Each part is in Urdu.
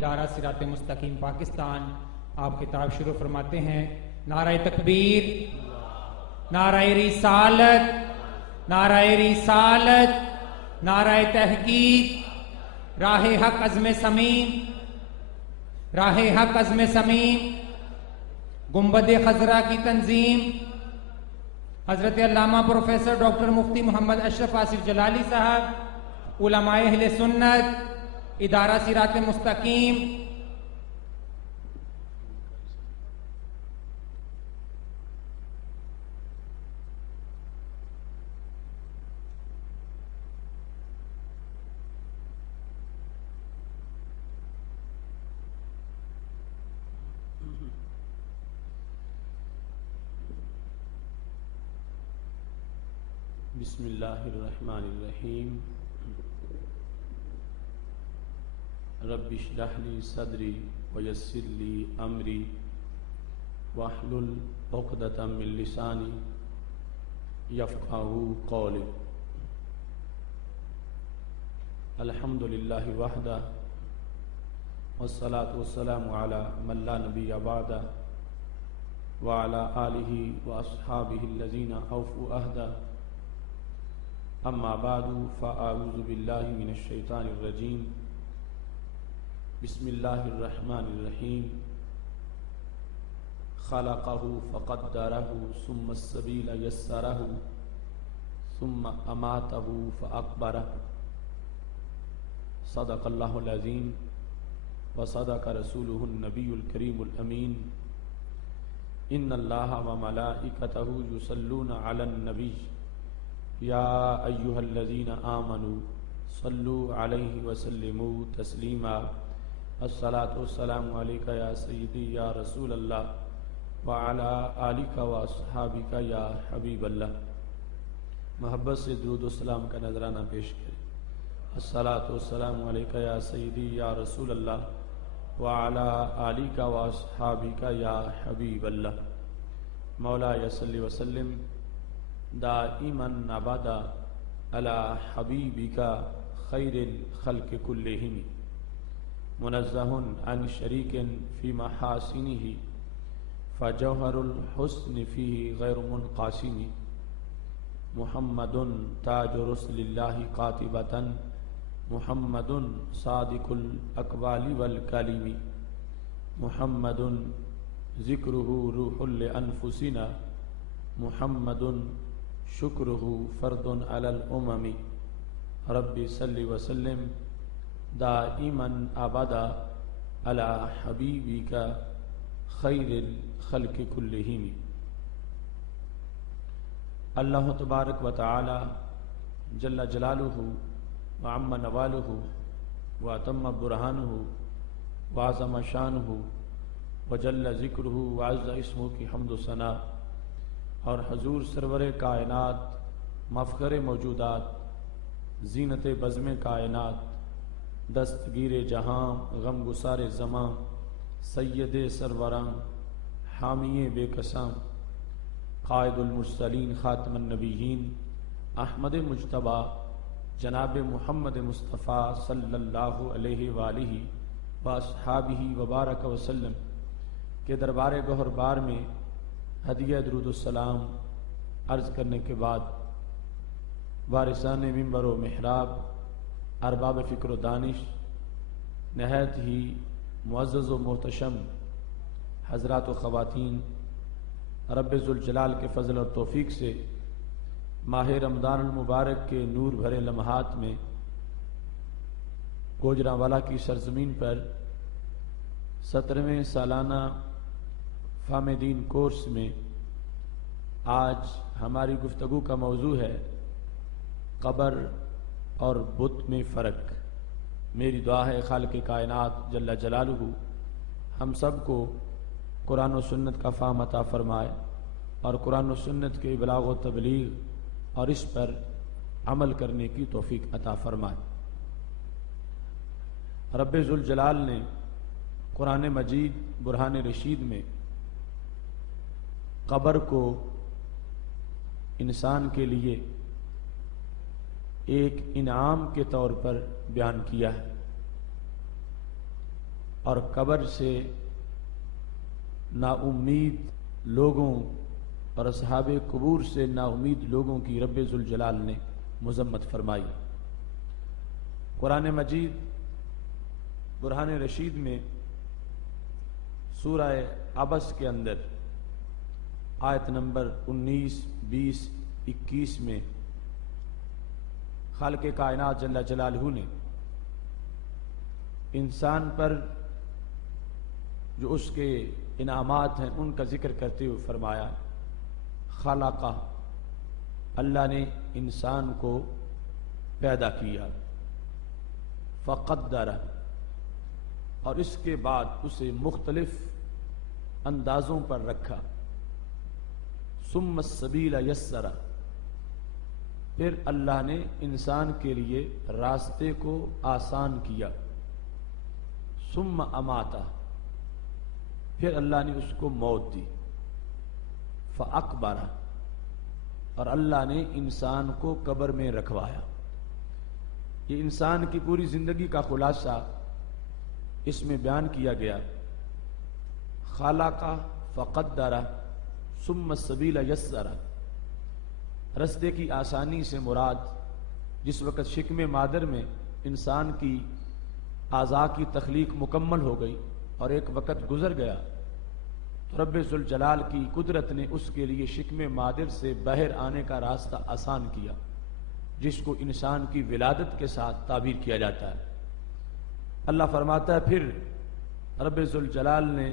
ادارہ صراط مستقیم پاکستان آپ خطاب شروع فرماتے ہیں۔ نعرہ تکبیر، نعرہ رسالت، نعرہ رسالت، نعرہ تحقیق، راہ حق عزم سمیم، راہ حق عزم سمیم، گنبد خضرا کی تنظیم، حضرت علامہ پروفیسر ڈاکٹر مفتی محمد اشرف آصف جلالی صاحب، علماء اہل سنت، ادارہ صراط مستقیم، بسم اللہ الرحمن الرحیم۔ رب اشرح لی صدری ویسر لی امری واحلل عقدۃ من لسانی یفقہوا قولی۔ الحمد للہ وحدہ والصلاة والسلام علی من لا نبی بعدہ وعلی آلہ واصحابہ الذین اوفوا عہدہ۔ اما بعد فاعوذ باللہ من الشیطان الرجیم۔ بسم اللہ الرحمن الرحیم۔ خلقہ فقدرہ ثم السبیل یسرہ ثم اماتہ فاقبرہ۔ صدق اللہ العظیم وصدق رسولہ النبی الکریم الامین۔ ان اللہ وملائکتہ یصلون علی النبی یا ایہا الذین آمنوا صلوا علیہ وسلموا تسلیما۔ الصلاۃ والسلام علیک یا سیدی یا رسول اللہ وعلی آلک واصحابک یا حبیب اللہ۔ محبت سے درود و سلام کا نذرانہ پیش کریں۔ الصلاۃ والسلام علیک یا سیدی یا رسول اللہ وعلی آلک واصحابک یا حبیب اللہ۔ مولایا صلی وسلم دائما ابدا علی حبیبک خیر الخلق کلہم، منزہ عن شریک فی محاسنہ فجوہر الحسن فیہ غیر منقاسم۔ محمد تاج رسل اللہ قاطبۃ، محمد صادق الاقوال والکلم، محمد ذکرہ روح لانفسنا، محمد شکرہ فرد علی الامم۔ رب صلی وسلم دائما ابدا علی حبیبک خیر الخلق کلہم۔ اللہ تبارک و تعالی جل جلالہ وعم نوالہ واتم برہانہ وعظم شانہ وجل ذکرہ وعز اسمہ کی حمد و ثنا، اور حضور سرور کائنات، مفخر موجودات، زینت بزم کائنات، دستگیر جہاں، غم گسار زماں، سید سروراں، حامی بے کساں، قائد المرسلین، خاتم النبیین، احمد مجتبیٰ جناب محمد مصطفیٰ صلی اللہ علیہ وآلہ واصحابہ وبارک وسلم کے دربار گوہر بار میں ہدیہ درود السلام عرض کرنے کے بعد، وارثان منبر و محراب، ارباب فکر و دانش، نہایت ہی معزز و محتشم حضرات و خواتین، رب ذوالجلال کے فضل اور توفیق سے ماہ رمضان المبارک کے نور بھرے لمحات میں گوجرانوالا کی سرزمین پر 17ویں سالانہ فہم دین کورس میں آج ہماری گفتگو کا موضوع ہے قبر اور بت میں فرق۔ میری دعا ہے خالق کائنات جل جلالہ ہم سب کو قرآن و سنت کا فہم عطا فرمائے، اور قرآن و سنت کے ابلاغ و تبلیغ اور اس پر عمل کرنے کی توفیق عطا فرمائے۔ رب ذوالجلال نے قرآن مجید برہان رشید میں قبر کو انسان کے لیے ایک انعام کے طور پر بیان کیا ہے۔ اور قبر سے نا امید لوگوں اور اصحاب قبور سے نا امید لوگوں کی رب ذوالجلال نے مذمت فرمائی۔ قرآن مجید برہان رشید میں سورہ عبس کے اندر آیت نمبر 19، 20، 21 میں خالق کائنات جل جلالہ نے انسان پر جو اس کے انعامات ہیں ان کا ذکر کرتے ہوئے فرمایا، خلقہ، اللہ نے انسان کو پیدا کیا، فقدر، اور اس کے بعد اسے مختلف اندازوں پر رکھا، ثم السبیل یسر، پھر اللہ نے انسان کے لیے راستے کو آسان کیا، ثم اماتہ، پھر اللہ نے اس کو موت دی، فاقبرہ، اور اللہ نے انسان کو قبر میں رکھوایا۔ یہ انسان کی پوری زندگی کا خلاصہ اس میں بیان کیا گیا، خلقہ، فقدرہ، ثم السبیل یسرہ۔ رستے کی آسانی سے مراد جس وقت شکم مادر میں انسان کی اعضاء کی تخلیق مکمل ہو گئی اور ایک وقت گزر گیا تو رب ذوالجلال کی قدرت نے اس کے لیے شکم مادر سے باہر آنے کا راستہ آسان کیا، جس کو انسان کی ولادت کے ساتھ تعبیر کیا جاتا ہے۔ اللہ فرماتا ہے پھر رب ذوالجلال نے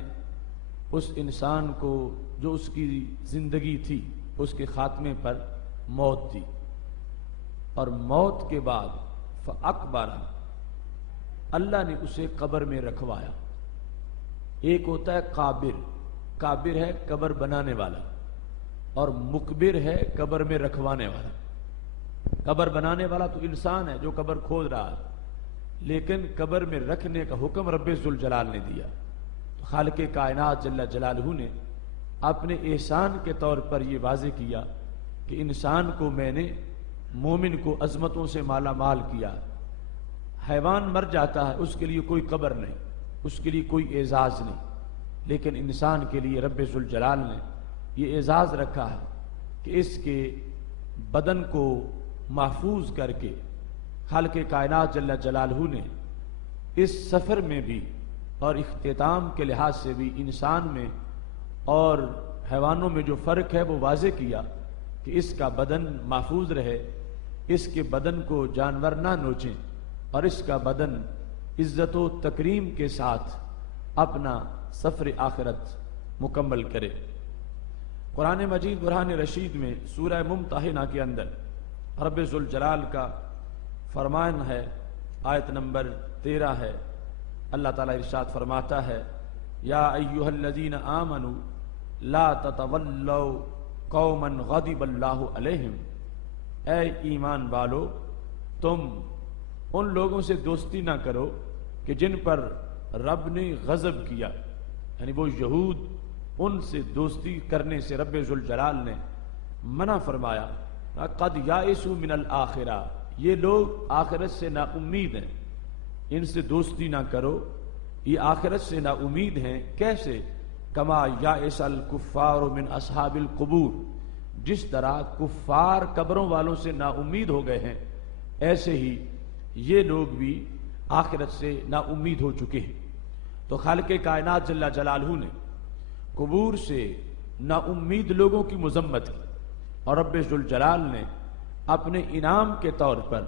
اس انسان کو جو اس کی زندگی تھی اس کے خاتمے پر موت دی، اور موت کے بعد فاقبرہ، اللہ نے اسے قبر میں رکھوایا۔ ایک ہوتا ہے قابر، قابر ہے قبر بنانے والا، اور مقبر ہے قبر میں رکھوانے والا۔ قبر بنانے والا تو انسان ہے جو قبر کھود رہا ہے، لیکن قبر میں رکھنے کا حکم رب ذوالجلال نے دیا۔ تو خالق کائنات جل جلالہ نے اپنے احسان کے طور پر یہ واضح کیا کہ انسان کو میں نے مومن کو عظمتوں سے مالا مال کیا۔ حیوان مر جاتا ہے اس کے لیے کوئی قبر نہیں، اس کے لیے کوئی اعزاز نہیں، لیکن انسان کے لیے رب ذوالجلال نے یہ اعزاز رکھا ہے کہ اس کے بدن کو محفوظ کر کے خالق کائنات جل جلالہ نے اس سفر میں بھی اور اختتام کے لحاظ سے بھی انسان میں اور حیوانوں میں جو فرق ہے وہ واضح کیا کہ اس کا بدن محفوظ رہے، اس کے بدن کو جانور نہ نوچیں، اور اس کا بدن عزت و تکریم کے ساتھ اپنا سفر آخرت مکمل کرے۔ قرآن مجید برہان رشید میں سورہ ممتحنہ کے اندر رب ذوالجلال کا فرمان ہے، آیت نمبر 13 ہے، اللہ تعالیٰ ارشاد فرماتا ہے، یا ایھا الذین آمنوا لا تتولوا قوما غضب اللہ علیہم، اے ایمان والو تم ان لوگوں سے دوستی نہ کرو کہ جن پر رب نے غضب کیا، یعنی وہ یہود، ان سے دوستی کرنے سے رب ذوالجلال نے منع فرمایا۔ قد یائسوا من الآخرہ، یہ لوگ آخرت سے نا امید ہیں، ان سے دوستی نہ کرو، یہ آخرت سے نا امید ہیں۔ کیسے؟ کما یائس الکفار من اصحاب القبور، جس طرح کفار قبروں والوں سے نا امید ہو گئے ہیں، ایسے ہی یہ لوگ بھی آخرت سے نا امید ہو چکے ہیں۔ تو خالق کائنات جل جلالہ نے قبور سے نا امید لوگوں کی مذمت کی، اور رب ذوالجلال نے اپنے انعام کے طور پر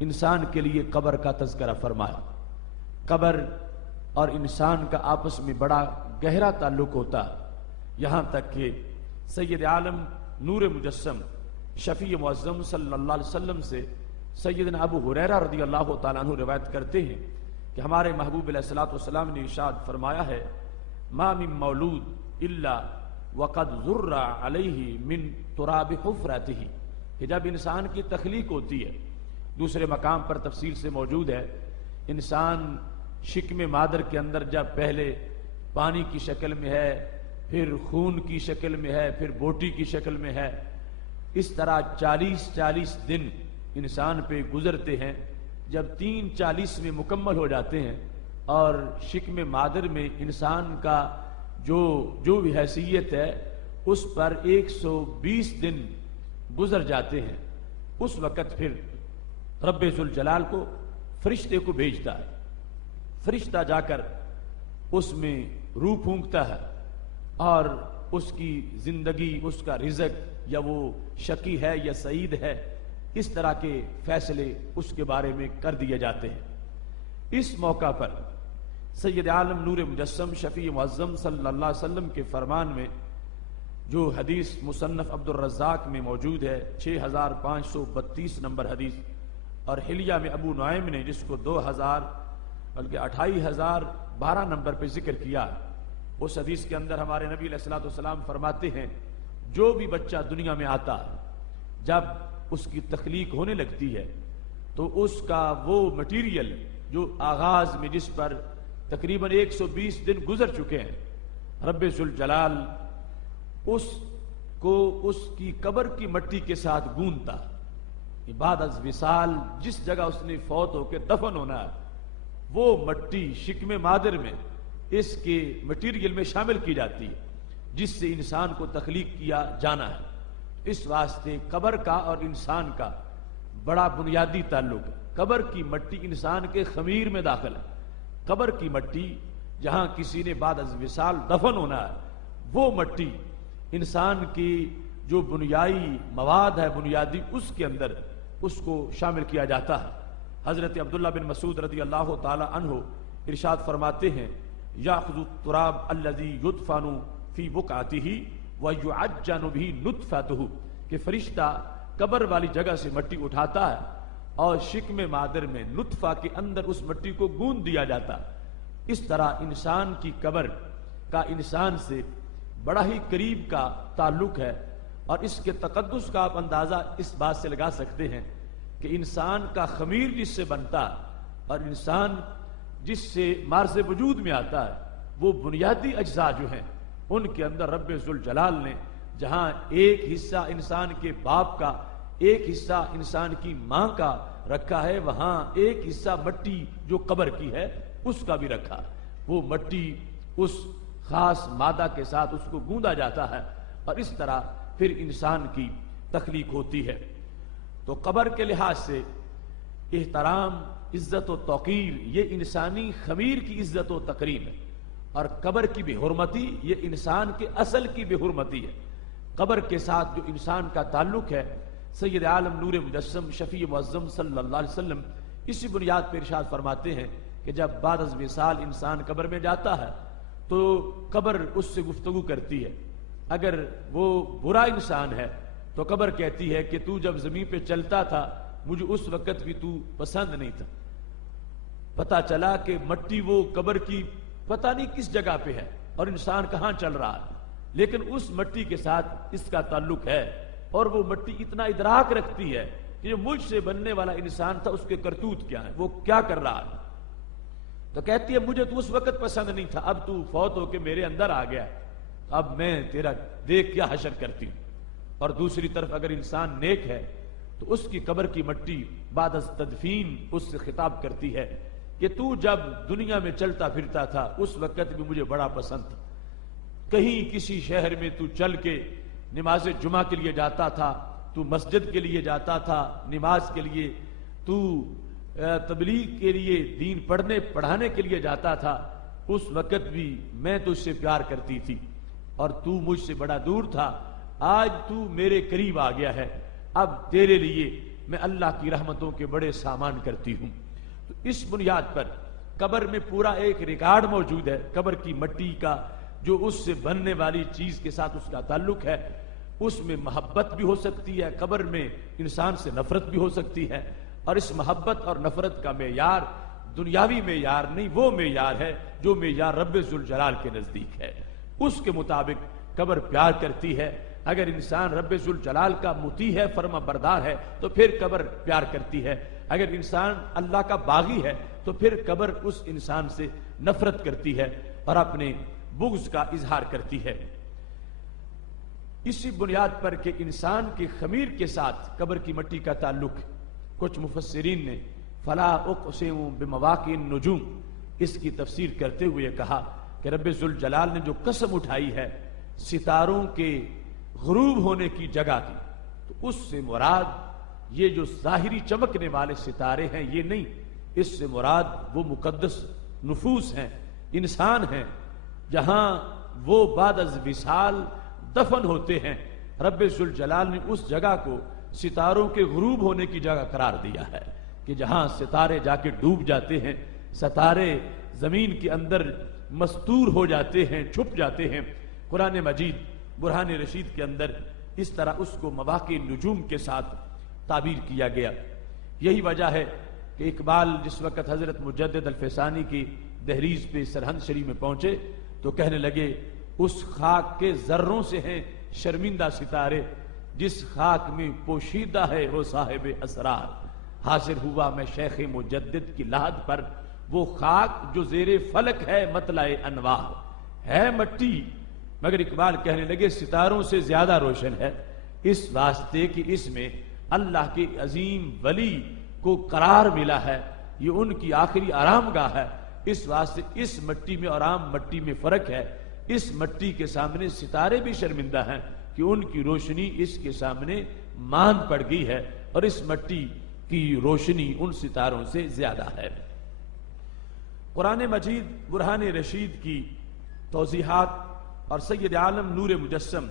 انسان کے لیے قبر کا تذکرہ فرمایا۔ قبر اور انسان کا آپس میں بڑا گہرا تعلق ہوتا ہے، یہاں تک کہ سید عالم نور مجسم شفیع معظم صلی اللہ علیہ وسلم سے سیدنا ابو ہریرہ رضی اللہ تعالیٰ عنہ روایت کرتے ہیں کہ ہمارے محبوب علیہ الصلوۃ والسلام نے ارشاد فرمایا ہے، ما من مولود الا وقد ذر علیہ من تراب حفرتہ، کہ جب انسان کی تخلیق ہوتی ہے، دوسرے مقام پر تفصیل سے موجود ہے، انسان شکم مادر کے اندر جب پہلے پانی کی شکل میں ہے، پھر خون کی شکل میں ہے، پھر بوٹی کی شکل میں ہے، اس طرح 40 دن انسان پہ گزرتے ہیں۔ جب 40 میں مکمل ہو جاتے ہیں اور شکم مادر میں انسان کا جو بھی حیثیت ہے اس پر 120 دن گزر جاتے ہیں، اس وقت پھر رب ذوالجلال کو فرشتے کو بھیجتا ہے، فرشتہ جا کر اس میں روح پھونکتا ہے اور اس کی زندگی، اس کا رزق، یا وہ شقی ہے یا سعید ہے، اس طرح کے فیصلے اس کے بارے میں کر دیے جاتے ہیں۔ اس موقع پر سید عالم نور مجسم شفیع معظم صلی اللہ علیہ وسلم کے فرمان میں جو حدیث مصنف عبد الرزاق میں موجود ہے 6532 نمبر حدیث، اور حلیہ میں ابو نعیم نے جس کو 28,012 نمبر پہ ذکر کیا، اس حدیث کے اندر ہمارے نبی علیہ الصلوۃ والسلام فرماتے ہیں جو بھی بچہ دنیا میں آتا ہے، جب اس کی تخلیق ہونے لگتی ہے تو اس کا وہ مٹیریل جو آغاز میں جس پر تقریباً 120 دن گزر چکے ہیں، رب ذوالجلال اس کو اس کی قبر کی مٹی کے ساتھ گونتا، بعد از وصال جس جگہ اس نے فوت ہو کے دفن ہونا ہے وہ مٹی شکم مادر میں اس کے مٹیریل میں شامل کی جاتی ہے جس سے انسان کو تخلیق کیا جانا ہے۔ اس واسطے قبر کا اور انسان کا بڑا بنیادی تعلق ہے۔ قبر کی مٹی انسان کے خمیر میں داخل ہے، قبر کی مٹی جہاں کسی نے بعد از وصال دفن ہونا ہے وہ مٹی انسان کی جو بنیادی مواد ہے بنیادی اس کے اندر اس کو شامل کیا جاتا ہے۔ حضرت عبداللہ بن مسعود رضی اللہ تعالی عنہ ارشاد فرماتے ہیں یاخذ التراب الذی یدفن فی بقعتہ ویعجن به نطفته، کہ فرشتہ قبر والی جگہ سے مٹی اٹھاتا ہے اور شکم مادر میں نطفہ کے اندر اس مٹی کو گوندھ دیا جاتا ہے۔ اس طرح انسان کی قبر کا انسان سے بڑا ہی قریب کا تعلق ہے، اور اس کے تقدس کا آپ اندازہ اس بات سے لگا سکتے ہیں کہ انسان کا خمیر جس سے بنتا ہے اور انسان جس سے مارز وجود میں آتا ہے وہ بنیادی اجزاء جو ہیں ان کے اندر رب ذوالجلال نے جہاں ایک حصہ انسان کے باپ کا، ایک حصہ انسان کی ماں کا رکھا ہے، وہاں ایک حصہ مٹی جو قبر کی ہے اس کا بھی رکھا۔ وہ مٹی اس خاص مادہ کے ساتھ اس کو گوندا جاتا ہے اور اس طرح پھر انسان کی تخلیق ہوتی ہے۔ تو قبر کے لحاظ سے احترام، عزت و توقیر یہ انسانی خمیر کی عزت و تکریم ہے، اور قبر کی بے حرمتی یہ انسان کے اصل کی بے حرمتی ہے۔ قبر کے ساتھ جو انسان کا تعلق ہے، سید عالم نور مجسم شفیع معظم صلی اللہ علیہ وسلم اسی بنیاد پر ارشاد فرماتے ہیں کہ جب بعد از وصال انسان قبر میں جاتا ہے تو قبر اس سے گفتگو کرتی ہے۔ اگر وہ برا انسان ہے تو قبر کہتی ہے کہ تو جب زمین پہ چلتا تھا مجھے اس وقت بھی تو پسند نہیں تھا، پتا چلا کہ مٹی وہ قبر کی پتہ نہیں کس جگہ پہ ہے اور انسان کہاں چل رہا ہے، لیکن اس مٹی کے ساتھ اس کا تعلق ہے، اور وہ مٹی اتنا ادراک رکھتی ہے کہ جو مجھ سے بننے والا انسان تھا اس کے کرتوت کیا ہے، وہ کیا کر رہا ہے۔ تو کہتی ہے مجھے تو اس وقت پسند نہیں تھا، اب تو فوت ہو کے میرے اندر آ گیا، اب میں تیرا دیکھ کیا حشر کرتی ہوں۔ اور دوسری طرف اگر انسان نیک ہے تو اس کی قبر کی مٹی بعد از تدفین اس سے خطاب کرتی ہے کہ تو جب دنیا میں چلتا پھرتا تھا اس وقت بھی مجھے بڑا پسند تھا، کہیں کسی شہر میں تو چل کے نماز جمعہ کے لیے جاتا تھا، تو مسجد کے لیے جاتا تھا، نماز کے لیے، تو تبلیغ کے لیے دین پڑھانے کے لیے جاتا تھا، اس وقت بھی میں تو اس سے پیار کرتی تھی اور تو مجھ سے بڑا دور تھا، آج تو میرے قریب آ گیا ہے، اب تیرے لیے میں اللہ کی رحمتوں کے بڑے سامان کرتی ہوں۔ تو اس بنیاد پر قبر میں پورا ایک ریکارڈ موجود ہے قبر کی مٹی کا، جو اس سے بننے والی چیز کے ساتھ اس کا تعلق ہے، اس میں محبت بھی ہو سکتی ہے، قبر میں انسان سے نفرت بھی ہو سکتی ہے، اور اس محبت اور نفرت کا معیار دنیاوی معیار نہیں، وہ معیار ہے جو معیار رب ذوالجلال کے نزدیک ہے، اس کے مطابق قبر پیار کرتی ہے۔ اگر انسان رب ذوالجلال کا مطیع ہے، فرما بردار ہے، تو پھر قبر پیار کرتی ہے، اگر انسان اللہ کا باغی ہے تو پھر قبر اس انسان سے نفرت کرتی ہے اور اپنے بغض کا اظہار کرتی ہے۔ اسی بنیاد پر کہ انسان کی خمیر کے ساتھ قبر کی مٹی کا تعلق، کچھ مفسرین نے فلا اقسم بمواقع النجوم، اس کی تفسیر کرتے ہوئے کہا کہ رب ذوالجلال نے جو قسم اٹھائی ہے ستاروں کے غروب ہونے کی جگہ کی، تو اس سے مراد یہ جو ظاہری چمکنے والے ستارے ہیں یہ نہیں، اس سے مراد وہ مقدس نفوس ہیں، انسان ہیں، جہاں وہ بعد از وصال دفن ہوتے ہیں۔ رب ذوالجلال نے اس جگہ کو ستاروں کے غروب ہونے کی جگہ قرار دیا ہے کہ جہاں ستارے جا کے ڈوب جاتے ہیں، ستارے زمین کے اندر مستور ہو جاتے ہیں، چھپ جاتے ہیں۔ قرآن مجید برہان رشید کے اندر اس طرح اس کو مواقع نجوم کے ساتھ تعبیر کیا گیا۔ یہی وجہ ہے کہ اقبال جس وقت حضرت مجدد الفسانی کی دہلیز پہ سرہند شریف میں پہنچے تو کہنے لگے اس خاک کے ذروں سے ہیں شرمندہ ستارے، جس خاک میں پوشیدہ ہے وہ صاحب اسرار۔ حاضر ہوا میں شیخ مجدد کی لحد پر، وہ خاک جو زیر فلک ہے مطلع انوار، ہے مٹی مگر اقبال کہنے لگے ستاروں سے زیادہ روشن ہے، اس واسطے کہ اس میں اللہ کے عظیم ولی کو قرار ملا ہے، یہ ان کی آخری آرام گاہ ہے، اس واسطے اس مٹی میں اور عام مٹی میں فرق ہے۔ اس مٹی کے سامنے ستارے بھی شرمندہ ہیں کہ ان کی روشنی اس کے سامنے ماند پڑ گئی ہے، اور اس مٹی کی روشنی ان ستاروں سے زیادہ ہے۔ قرآن مجید برہان رشید کی توضیحات اور سید عالم نور مجسم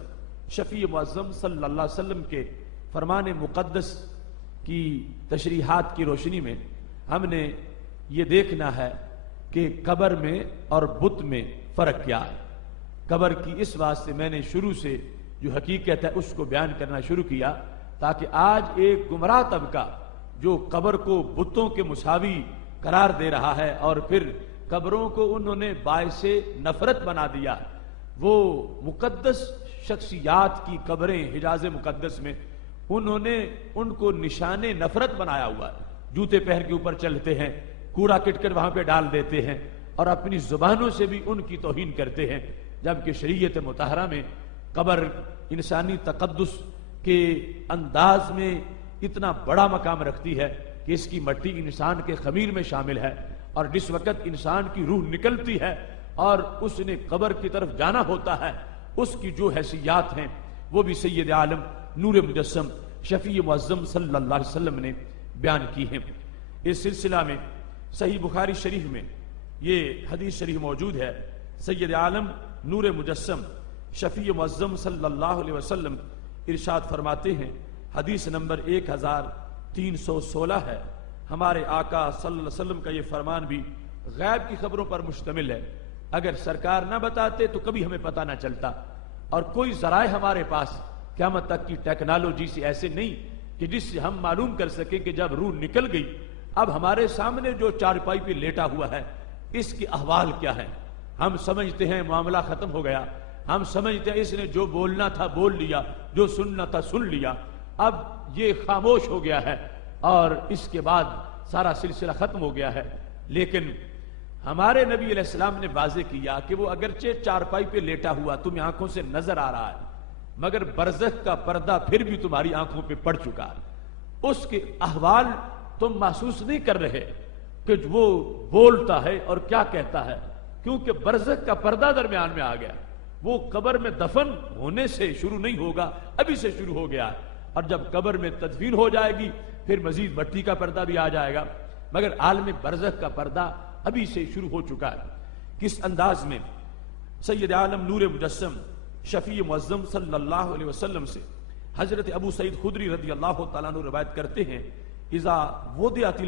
شفیع معظم صلی اللہ علیہ وسلم کے فرمان مقدس کی تشریحات کی روشنی میں ہم نے یہ دیکھنا ہے کہ قبر میں اور بت میں فرق کیا ہے۔ قبر کی اس واسطے میں نے شروع سے جو حقیقت ہے اس کو بیان کرنا شروع کیا تاکہ آج ایک گمراہ طبقہ جو قبر کو بتوں کے مساوی قرار دے رہا ہے اور پھر قبروں کو انہوں نے باعث نفرت بنا دیا، وہ مقدس شخصیات کی قبریں حجاز مقدس میں انہوں نے ان کو نشان نفرت بنایا ہوا ہے، جوتے پہن کے اوپر چلتے ہیں، کوڑا کٹکر وہاں پہ ڈال دیتے ہیں اور اپنی زبانوں سے بھی ان کی توہین کرتے ہیں، جبکہ شریعت مطہرہ میں قبر انسانی تقدس کے انداز میں اتنا بڑا مقام رکھتی ہے کہ اس کی مٹی انسان کے خمیر میں شامل ہے، اور جس وقت انسان کی روح نکلتی ہے اور اس نے قبر کی طرف جانا ہوتا ہے، اس کی جو حیثیات ہیں وہ بھی سید عالم نور مجسم شفیع معظم صلی اللہ علیہ وسلم نے بیان کی ہیں۔ اس سلسلہ میں صحیح بخاری شریف میں یہ حدیث شریف موجود ہے، سید عالم نور مجسم شفیع معظم صلی اللہ علیہ وسلم ارشاد فرماتے ہیں، حدیث نمبر 1316 ہے، ہمارے آقا صلی اللہ علیہ وسلم کا یہ فرمان بھی غیب کی خبروں پر مشتمل ہے، اگر سرکار نہ بتاتے تو کبھی ہمیں پتہ نہ چلتا، اور کوئی ذرائع ہمارے پاس قیامت تک کی ٹیکنالوجی سے ایسے نہیں کہ جس سے ہم معلوم کر سکیں کہ جب روح نکل گئی اب ہمارے سامنے جو چارپائی پہ لیٹا ہوا ہے اس کی احوال کیا ہے۔ ہم سمجھتے ہیں معاملہ ختم ہو گیا، ہم سمجھتے ہیں اس نے جو بولنا تھا بول لیا، جو سننا تھا سن لیا، اب یہ خاموش ہو گیا ہے اور اس کے بعد سارا سلسلہ ختم ہو گیا ہے۔ لیکن ہمارے نبی علیہ السلام نے واضح کیا کہ وہ اگرچہ چارپائی پہ لیٹا ہوا تمہیں آنکھوں سے نظر آ رہا ہے مگر برزخ کا پردہ پھر بھی تمہاری آنکھوں پہ پڑ چکا ہے، اس کے احوال تم محسوس نہیں کر رہے کہ وہ بولتا ہے اور کیا کہتا ہے، کیونکہ برزخ کا پردہ درمیان میں آ گیا، وہ قبر میں دفن ہونے سے شروع نہیں ہوگا، ابھی سے شروع ہو گیا، اور جب قبر میں تدفین ہو جائے گی پھر مزید مٹی کا پردہ بھی آ جائے گا، مگر عالم برزخ کا پردہ ابھی سے شروع ہو چکا ہے۔ کس انداز میں سید عالم نور مجسم شفیع معظم صلی اللہ علیہ وسلم سے حضرت ابو سعید خدری رضی اللہ تعالیٰ عنہ روایت کرتے ہیں، اذا وضعت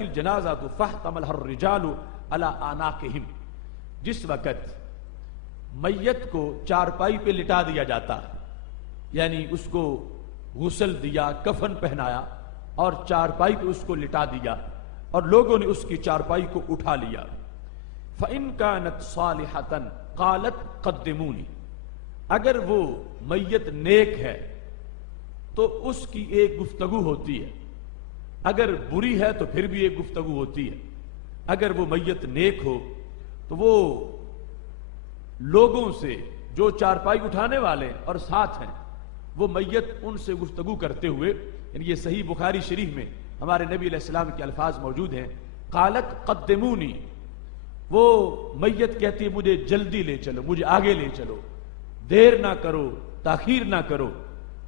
الجنازہ فاحتملها الرجال علی اعناقہم، جس وقت میت کو چارپائی پہ لٹا دیا جاتا یعنی اس کو غسل دیا، کفن پہنایا اور چارپائی پہ اس کو لٹا دیا اور لوگوں نے اس کی چارپائی کو اٹھا لیا، فَإِن كَانَتْ صَالِحَةً قَالَتْ قَدِّمُونِ، اگر وہ میت نیک ہے تو اس کی ایک گفتگو ہوتی ہے، اگر بری ہے تو پھر بھی ایک گفتگو ہوتی ہے۔ اگر وہ میت نیک ہو تو وہ لوگوں سے جو چارپائی اٹھانے والے اور ساتھ ہیں وہ میت ان سے گفتگو کرتے ہوئے، یعنی یہ صحیح بخاری شریف میں ہمارے نبی علیہ السلام کے الفاظ موجود ہیں قالت قدمونی، وہ میت کہتی ہے مجھے جلدی لے چلو، مجھے آگے لے چلو، دیر نہ کرو، تاخیر نہ کرو،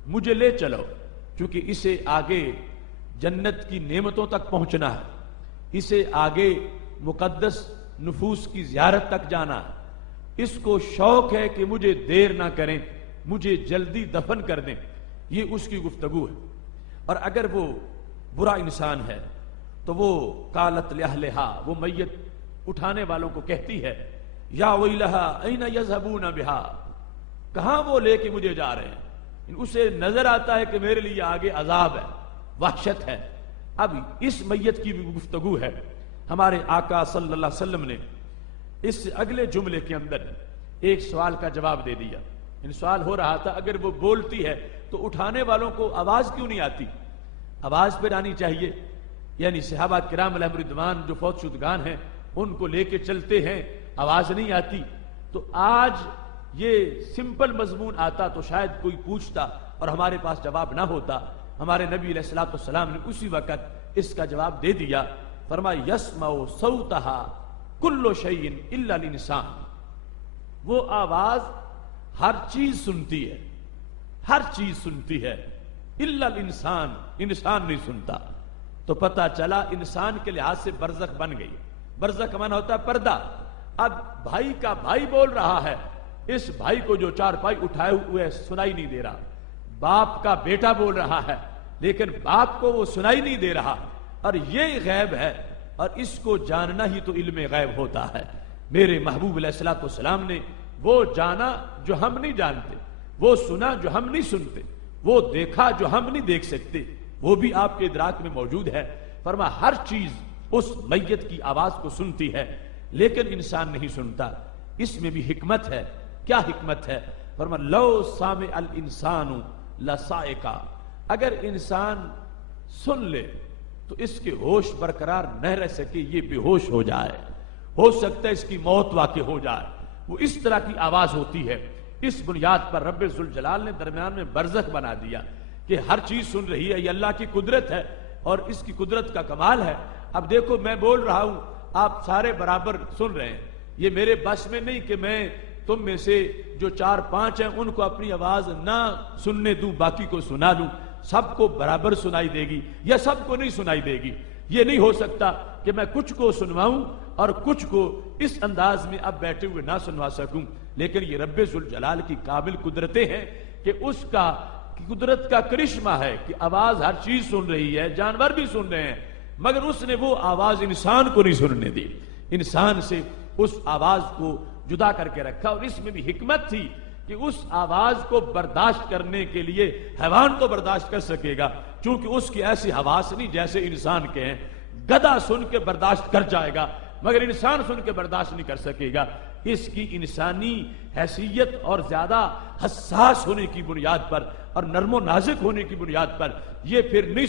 مجھے لے چلو، چونکہ اسے آگے جنت کی نعمتوں تک پہنچنا ہے، اسے آگے مقدس نفوس کی زیارت تک جانا ہے، اس کو شوق ہے کہ مجھے دیر نہ کریں، مجھے جلدی دفن کر دیں، یہ اس کی گفتگو ہے۔ اور اگر وہ برا انسان ہے تو وہ قالت لأہلہا، وہ میت اٹھانے والوں کو کہتی ہے یا ویلہا این یذہبون بہا، کہاں وہ لے کے مجھے جا رہے ہیں، اسے نظر آتا ہے کہ میرے لیے آگے عذاب ہے، وحشت ہے۔ اب اس میت کی بھی گفتگو ہے۔ ہمارے آقا صلی اللہ علیہ وسلم نے اس اگلے جملے کے اندر ایک سوال کا جواب دے دیا۔ سوال ہو رہا تھا اگر وہ بولتی ہے تو اٹھانے والوں کو آواز کیوں نہیں آتی؟ آواز پھر آنی چاہیے، یعنی صحابہ کرام علیہم رضوان جو فوت شدگان ہیں ان کو لے کے چلتے ہیں، آواز نہیں آتی۔ تو آج یہ سمپل مضمون آتا تو شاید کوئی پوچھتا اور ہمارے پاس جواب نہ ہوتا۔ ہمارے نبی علیہ الصلوۃ والسلام نے اسی وقت اس کا جواب دے دیا، فرمایا یسمع صوتہا کل شیء الا الانسان، وہ آواز ہر چیز سنتی ہے، ہر چیز سنتی ہے، الا الانسان، انسان نہیں سنتا۔ تو پتہ چلا انسان کے لحاظ سے برزخ بن گئی۔ برزخ کا معنی ہوتا ہے پردہ۔ اب بھائی کا بھائی بول رہا ہے، اس بھائی کو جو چارپائی اٹھائے ہوئے سنائی نہیں دے رہا۔ باپ کا بیٹا بول رہا ہے لیکن باپ کو وہ سنائی نہیں دے رہا، اور یہ غیب ہے، اور اس کو جاننا ہی تو علم غیب ہوتا ہے۔ میرے محبوب علیہ الصلوۃ والسلام نے وہ جانا جو ہم نہیں جانتے، وہ سنا جو ہم نہیں سنتے، وہ دیکھا جو ہم نہیں دیکھ سکتے، وہ بھی آپ کے ادراک میں موجود ہے۔ فرما ہر چیز اس میت کی آواز کو سنتی ہے لیکن انسان نہیں سنتا۔ اس میں بھی حکمت ہے۔ کیا حکمت ہے؟ فرما لو سامع الانسان لصائقا، اگر انسان سن لے تو اس کے ہوش برقرار نہ رہ سکے، یہ بے ہوش ہو جائے، ہو سکتا ہے اس کی موت واقع ہو جائے۔ وہ اس طرح کی آواز ہوتی ہے۔ اس بنیاد پر رب ذوالجلال نے درمیان میں برزخ بنا دیا کہ ہر چیز سن رہی ہے، یہ اللہ کی قدرت ہے اور اس کی قدرت کا کمال ہے۔ اب دیکھو میں بول رہا ہوں، آپ سارے برابر سن رہے ہیں، یہ میرے بس میں نہیں کہ میں تم میں سے جو 4-5 ہیں ان کو اپنی آواز نہ سننے دوں، باقی کو سنا دوں۔ سب کو برابر سنائی دے گی یا سب کو نہیں سنائی دے گی؟ یہ نہیں ہو سکتا کہ میں کچھ کو سنواؤں اور کچھ کو اس انداز میں اب بیٹھے ہوئے نہ سنوا سکوں۔ لیکن یہ رب ذوالجلال کی قابل قدرتیں ہیں کہ اس کا قدرت کا کرشمہ ہے کہ آواز ہر چیز سن رہی ہے، جانور بھی سن رہے ہیں، مگر اس نے وہ آواز انسان کو نہیں سننے دی، انسان سے اس آواز کو جدا کر کے رکھا۔ اور اس میں بھی حکمت تھی کہ اس آواز کو برداشت کرنے کے لیے حیوان تو برداشت کر سکے گا، چونکہ اس کی ایسی حواس نہیں جیسے انسان کے ہیں۔ گدھا سن کے برداشت کر جائے گا مگر انسان سن کے برداشت نہیں کر سکے گا۔ اس کی انسانی حیثیت اور زیادہ حساس ہونے کی بنیاد پر اور نرم و نازک ہونے کی بنیاد پر یہ پھر نہیں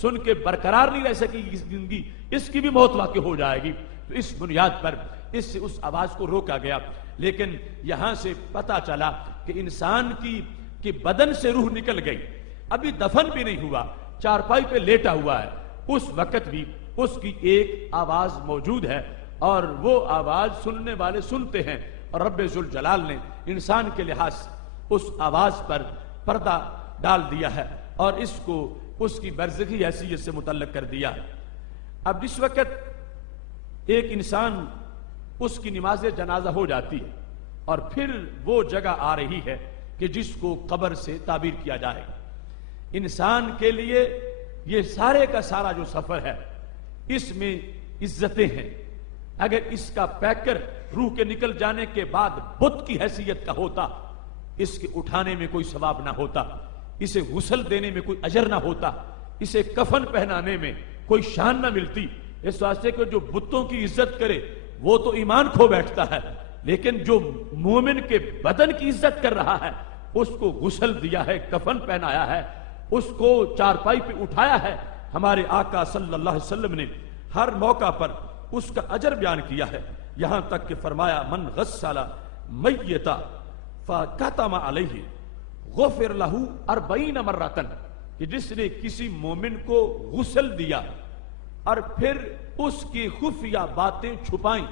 سن کے برقرار نہیں رہ سکے گی زندگی، اس کی بھی موت واقع ہو جائے گی۔ تو اس بنیاد پر اس سے اس آواز کو روکا گیا۔ لیکن یہاں سے پتا چلا کہ انسان کی بدن سے روح نکل گئی، ابھی دفن بھی نہیں ہوا، چارپائی پہ لیٹا ہوا ہے، اس وقت بھی اس کی ایک آواز موجود ہے اور وہ آواز سننے والے سنتے ہیں۔ اور رب ذوالجلال نے انسان کے لحاظ اس آواز پر پردہ ڈال دیا ہے اور اس کو اس کی برزخی حیثیت سے متعلق کر دیا۔ اب جس وقت ایک انسان اس کی نماز جنازہ ہو جاتی ہے اور پھر وہ جگہ آ رہی ہے کہ جس کو قبر سے تعبیر کیا جائے گا، انسان کے لیے یہ سارے کا سارا جو سفر ہے اس میں عزتیں ہیں۔ اگر اس کا پیکر روح کے نکل جانے کے بعد بت کی حیثیت کا ہوتا، اس کے اٹھانے میں کوئی ثواب نہ ہوتا، اسے غسل دینے میں کوئی اجر نہ ہوتا، اسے کفن پہنانے میں کوئی شان نہ ملتی۔ اس واسطے کہ جو بتوں کی عزت کرے وہ تو ایمان کھو بیٹھتا ہے، لیکن جو مومن کے بدن کی عزت کر رہا ہے اس کو غسل دیا ہے، کفن پہنایا ہے، اس کو چارپائی پہ اٹھایا ہے۔ ہمارے آقا صلی اللہ علیہ وسلم نے ہر موقع پر اس کا اجر بیان کیا ہے، یہاں تک کہ فرمایا من غسل میتا فکتم علیہ غفر لہ 40 مرۃ، کہ جس نے کسی مومن کو غسل دیا اور پھر اس کی خفیہ باتیں چھپائیں.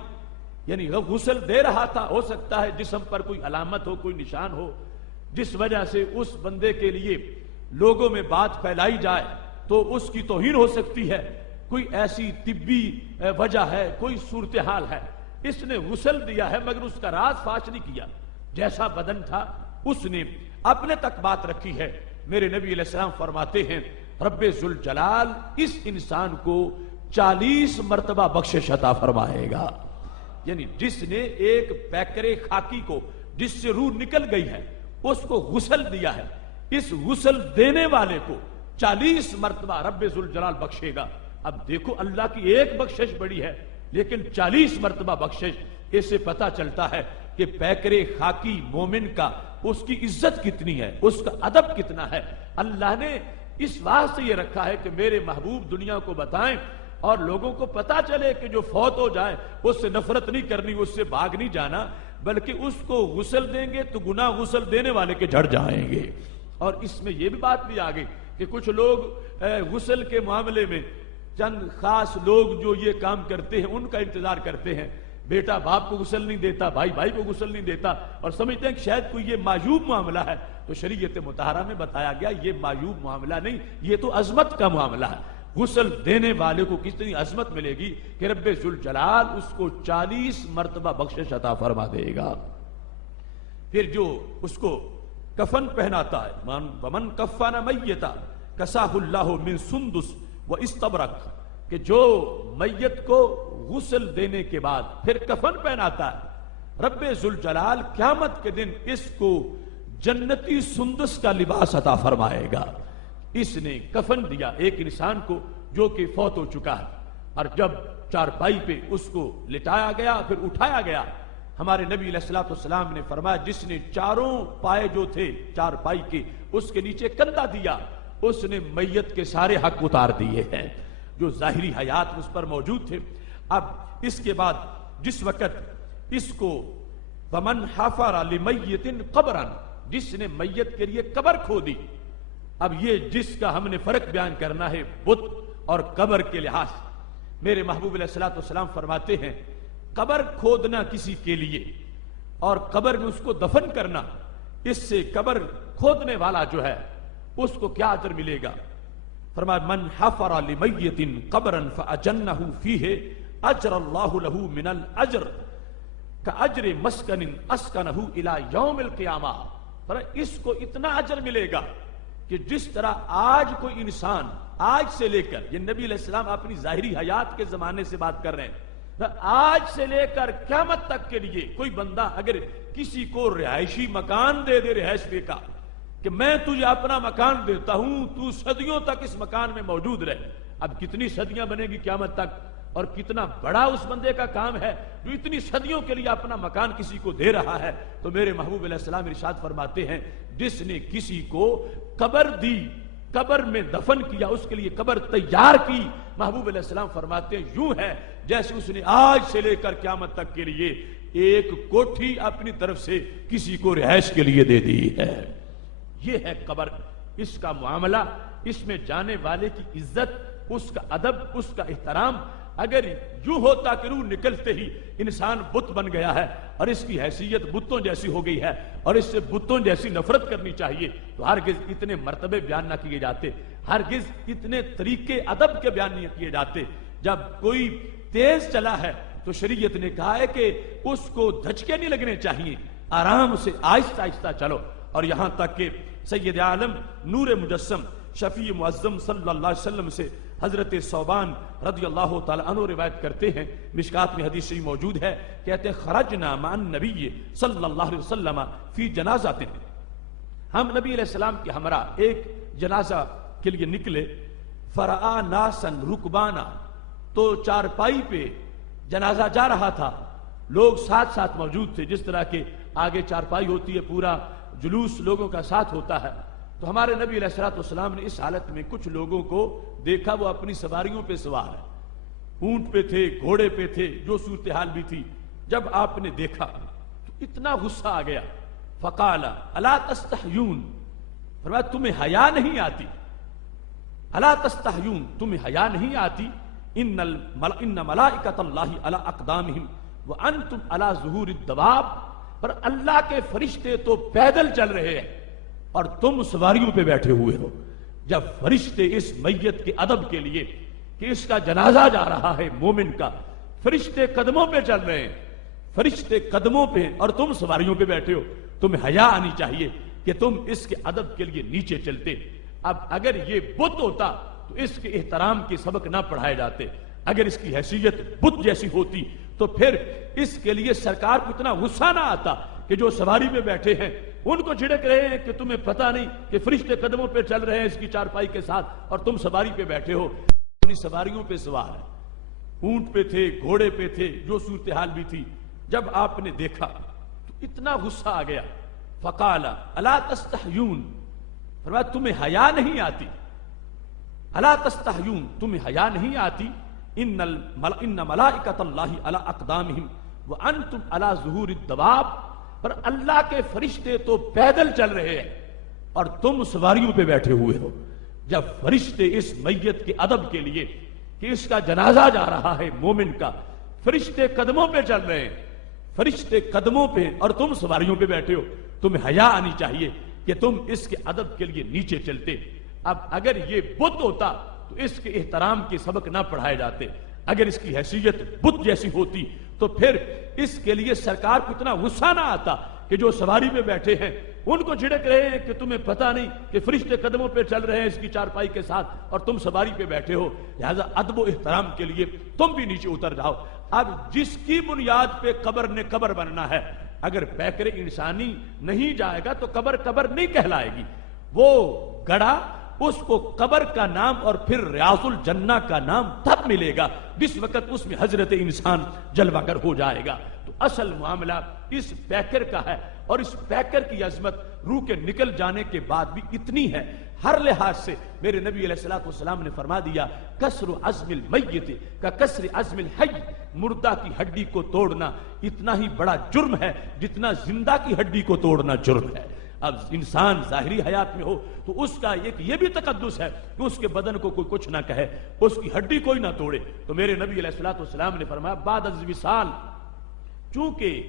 یعنی وہ غسل دے رہا تھا، ہو سکتا ہے جسم پر کوئی علامت ہو، کوئی نشان ہو جس وجہ سے اس بندے کے لیے لوگوں میں بات پھیلائی جائے تو اس کی توہین ہو سکتی ہے، کوئی ایسی طبی وجہ ہے، کوئی صورتحال ہے. اس نے غسل دیا ہے مگر اس کا راز فاش نہیں کیا. جیسا بدن تھا اس نے اپنے تک بات رکھی ہے. میرے نبی علیہ السلام فرماتے ہیں رب ذوالجلال اس انسان کو 40 مرتبہ بخشش عطا فرمائے گا. یعنی جس نے ایک پیکرے خاکی کو جس سے روح نکل گئی ہے اس کو غسل دیا ہے، اس غسل دینے والے کو 40 مرتبہ رب ذوالجلال بخشے گا. اب دیکھو اللہ کی ایک بخشش بڑی ہے لیکن 40 مرتبہ بخشش. اس سے پتا چلتا ہے کہ پیکرے خاکی مومن کا اس کی عزت کتنی ہے، اس کا ادب کتنا ہے. اللہ نے اس واسطے یہ رکھا ہے کہ میرے محبوب دنیا کو بتائیں اور لوگوں کو پتا چلے کہ جو فوت ہو جائے اس سے نفرت نہیں کرنی، اس سے بھاگ نہیں جانا، بلکہ اس کو غسل دیں گے تو گناہ غسل دینے والے کے جھڑ جائیں گے. اور اس میں یہ بھی بات بھی آ گئی کہ کچھ لوگ غسل کے معاملے میں چند خاص لوگ جو یہ کام کرتے ہیں ان کا انتظار کرتے ہیں. بیٹا باپ کو غسل نہیں دیتا، بھائی بھائی کو غسل نہیں دیتا اور سمجھتے ہیں کہ شاید کوئی یہ معیوب معاملہ ہے. تو شریعت مطہرہ میں بتایا گیا یہ معیوب معاملہ نہیں، یہ تو عظمت کا معاملہ ہے. غسل دینے والے کو کتنی عظمت ملے گی کہ رب ذوالجلال اس کو 40 مرتبہ بخشش عطا فرما دے گا. پھر جو اس کو کفن پہناتا ہے، ومن کفن میتا کساہ اللہ من سندس و استبرق، کہ جو میت کو غسل دینے کے بعد پھر کفن پہناتا ہے رب ذوالجلال قیامت کے دن اس کو جنتی سندس کا لباس عطا فرمائے گا. اس نے کفن دیا ایک انسان کو جو کہ فوت ہو چکا ہے، اور جب چارپائی پہ اس کو لٹایا گیا پھر اٹھایا گیا، ہمارے نبی علیہ الصلوۃ والسلام نے فرمایا جس نے چاروں پائے جو تھے چارپائی کے اس کے نیچے کندھا دیا اس نے میت کے سارے حق اتار دیے ہیں جو ظاہری حیات اس پر موجود تھے. اب اس کے بعد جس وقت اس کو ومن حفر لمیت قبرا، جس نے میت کے لیے قبر کھودی. اب یہ جس کا ہم نے فرق بیان کرنا ہے بت اور قبر کے لحاظ. میرے محبوب علیہ الصلوۃ والسلام فرماتے ہیں قبر کھودنا کسی کے لیے اور قبر میں اس کو دفن کرنا، اس سے قبر کھودنے والا جو ہے اس کو کیا اجر ملے گا. فرمایا من حفر لمیت قبرا فاجنہ فیہ اجر اللہ لہ من الاجر کاجر مسکن اسکنہ الی یوم القیامہ. اس کو اتنا اجر ملے گا کہ جس طرح آج کوئی انسان آج سے لے کر، یہ نبی علیہ السلام اپنی ظاہری حیات کے زمانے سے بات کر رہے ہیں، آج سے لے کر قیامت تک کے لیے کوئی بندہ اگر کسی کو رہائشی مکان دے دے رہائش دے کا کہ میں تجھے اپنا مکان دیتا ہوں تو صدیوں تک اس مکان میں موجود رہے. اب کتنی صدیاں بنے گی قیامت تک، اور کتنا بڑا اس بندے کا کام ہے جو اتنی صدیوں کے لیے اپنا مکان کسی کو دے رہا ہے. تو میرے محبوب علیہ السلام ارشاد فرماتے ہیں جس نے کسی کو قبر دی، قبر میں دفن کیا، اس کے لیے قبر تیار کی، محبوب علیہ السلام فرماتے ہیں یوں ہے جیسے اس نے آج سے لے کر قیامت تک کے لیے ایک کوٹھی اپنی طرف سے کسی کو رہائش کے لیے دے دی ہے. یہ ہے قبر، اس کا معاملہ، اس میں جانے والے کی عزت، اس کا ادب، اس کا احترام. اگر یوں ہوتا کہ روح نکلتے ہی انسان بت بن گیا ہے اور اس کی حیثیت بتوں جیسی ہو گئی ہے اور اس سے بتوں جیسی نفرت کرنی چاہیے، تو ہرگز اتنے مرتبے بیان نہ کیے جاتے، ہرگز اتنے طریقے ادب کے بیان نہیں کیے جاتے. جب کوئی تیز چلا ہے تو شریعت نے کہا ہے کہ اس کو دھچکے نہیں لگنے چاہیے، آرام سے آہستہ آہستہ چلو. اور یہاں تک کہ سید عالم نور مجسم شفیع معظم صلی اللہ علیہ وسلم سے حضرت ثوبان رضی اللہ تعالی عنہ روایت کرتے ہیں، مشکات میں حدیث شریف موجود ہے، کہتے ہیں خرجنا مع النبی صلی اللہ علیہ وسلم فی جنازۃ، ہم نبی علیہ السلام کے ہمراہ ایک جنازہ کے لیے نکلے. فرآ ناسا رکبانا، تو چارپائی پہ جنازہ جا رہا تھا، لوگ ساتھ ساتھ موجود تھے. جس طرح کے آگے چارپائی ہوتی ہے پورا جلوس لوگوں کا ساتھ ہوتا ہے. تو ہمارے نبی علیہ الصلوۃ والسلام نے اس حالت میں کچھ لوگوں کو دیکھا وہ اپنی سواریوں پہ سوار ہے، اونٹ پہ تھے، گھوڑے پہ تھے، جو صورتحال بھی تھی. جب آپ نے دیکھا تو اتنا غصہ آ گیا. فقال الا تستحیون، فرمایا تمہیں حیا نہیں آتی، الا تستحیون، تمہیں حیا نہیں آتی ان ملائکۃ اللہ علی اقدامہم وانتم علی ظہور الدواب، پر اللہ کے فرشتے تو پیدل چل رہے ہیں اور تم سواریوں پہ بیٹھے ہوئے ہو۔ جب فرشتے اس میت کے ادب کے لیے کہ اس کا جنازہ جا رہا ہے مومن کا، فرشتے قدموں پہ چل رہے ہیں، فرشتے قدموں پہ اور تم سواریوں پہ بیٹھے ہو، تمہیں حیا آنی چاہیے کہ تم اس کے ادب کے لیے نیچے چلتے۔ اب اگر یہ بت ہوتا تو اس کے احترام کے سبق نہ پڑھائے جاتے، اگر اس کی حیثیت بت جیسی ہوتی تو پھر اس کے لیے سرکار کو اتنا غصہ نہ آتا کہ جو سواری پہ بیٹھے ہیں ان کو جھڑک رہے ہیں کہ تمہیں پتہ نہیں کہ فرشتے قدموں پہ چل رہے ہیں اس کی چارپائی کے ساتھ اور تم سواری پہ بیٹھے ہو۔ اپنی سواریوں پہ سوار ہیں، اونٹ پہ تھے، گھوڑے پہ تھے، جو صورتحال بھی تھی۔ جب آپ نے دیکھا تو اتنا غصہ آ گیا، فقال الا تستحیون، فرمایا تمہیں حیا نہیں آتی، الا تستحیون، تمہیں حیا نہیں آتی، ان ملائکۃ اللہ علی اقدامہم وانتم علی ظہور الدواب، پر اللہ کے فرشتے تو پیدل چل رہے ہیں اور تم سواریوں پہ بیٹھے ہوئے ہو۔ جب فرشتے اس میت کے ادب کے لیے کہ اس کا جنازہ جا رہا ہے مومن کا، فرشتے قدموں پہ چل رہے ہیں، فرشتے قدموں پہ اور تم سواریوں پہ بیٹھے ہو، تمہیں حیا آنی چاہیے کہ تم اس کے ادب کے لیے نیچے چلتے۔ اب اگر یہ بت ہوتا تو اس کے احترام کے سبق نہ پڑھائے جاتے، اگر اس کی حیثیت بت جیسی ہوتی تو پھر اس کے لیے سرکار کو اتنا غصہ نہ آتا کہ جو سواری پہ بیٹھے ہیں ان کو جھڑک رہے ہیں کہ تمہیں پتہ نہیں کہ فرشتے قدموں پہ چل رہے ہیں اس کی چارپائی کے ساتھ اور تم سواری پہ بیٹھے ہو، لہذا ادب و احترام کے لیے تم بھی نیچے اتر جاؤ۔ اب جس کی بنیاد پہ قبر نے قبر بننا ہے، اگر پیکر انسانی نہیں جائے گا تو قبر قبر نہیں کہلائے گی، وہ گڑھا اس کو قبر کا نام اور پھر ریاض الجنہ کا نام تب ملے گا جس وقت اس میں حضرت انسان جلوہ گر ہو جائے گا۔ تو اصل معاملہ اس پیکر کا ہے، اور اس پیکر کی عظمت روح کے نکل جانے کے بعد بھی اتنی ہے، ہر لحاظ سے میرے نبی علیہ السلام نے فرما دیا کسر عظم المیت کا کسر عظم الحی، مردہ کی ہڈی کو توڑنا اتنا ہی بڑا جرم ہے جتنا زندہ کی ہڈی کو توڑنا جرم ہے۔ اب انسان ظاہری حیات میں ہو تو اس کا ایک یہ بھی تقدس ہے کہ اس کے بدن کو کوئی کچھ نہ کہے، اس کی ہڈی کوئی نہ توڑے۔ تو میرے نبی علیہ السلام نے فرمایا بعد از وصال، چونکہ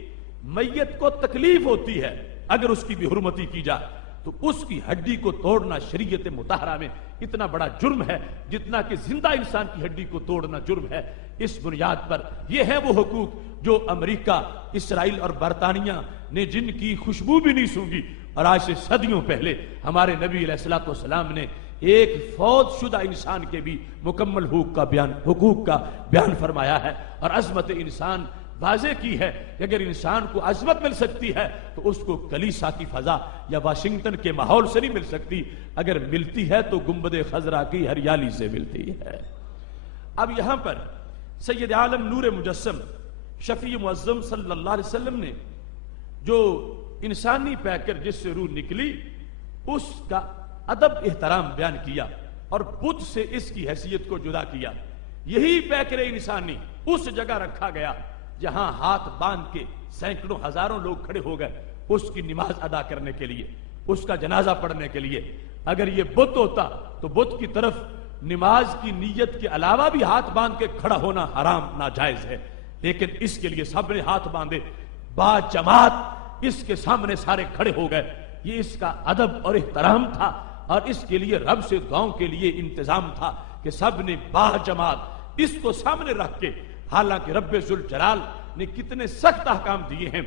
میت کو تکلیف ہوتی ہے اگر اس کی بھی حرمتی کی جائے تو اس کی ہڈی کو توڑنا شریعت مطہرہ میں اتنا بڑا جرم ہے جتنا کہ زندہ انسان کی ہڈی کو توڑنا جرم ہے۔ اس بنیاد پر یہ ہے وہ حقوق جو امریکہ، اسرائیل اور برطانیہ نے جن کی خوشبو بھی نہیں سونگی، اور آج سے صدیوں پہلے ہمارے نبی علیہ السلام نے ایک فوت شدہ انسان کے بھی مکمل حقوق کا بیان فرمایا ہے، اور عظمت انسان واضح کی ہے کہ اگر انسان کو عظمت مل سکتی ہے تو اس کو کلیسا کی فضا یا واشنگٹن کے ماحول سے نہیں مل سکتی، اگر ملتی ہے تو گنبد خضرا کی ہریالی سے ملتی ہے۔ اب یہاں پر سید عالم نور مجسم شفیع معظم صلی اللہ علیہ وسلم نے جو انسانی پیکر جس سے روح نکلی اس کا ادب احترام بیان کیا اور بدھ سے اس کی حیثیت کو جدا کیا۔ یہی پیکر انسانی اس جگہ رکھا گیا جہاں ہاتھ باندھ کے سینکڑوں ہزاروں لوگ کھڑے ہو گئے اس کی نماز ادا کرنے کے لیے، اس کا جنازہ پڑھنے کے لیے۔ اگر یہ بت ہوتا تو بت کی طرف نماز کی نیت کے علاوہ بھی ہاتھ باندھ کے کھڑا ہونا حرام ناجائز ہے، لیکن اس کے لیے سب نے ہاتھ باندھے، با جماعت اس کے سامنے سارے کھڑے ہو گئے۔ یہ اس کا ادب اور احترام تھا، اور اس کے لیے رب سے دعاؤں کے لیے انتظام تھا کہ سب نے با جماعت اس کو سامنے رکھ کے، حالانکہ رب ذوالجلال نے کتنے سخت احکام دیے ہیں،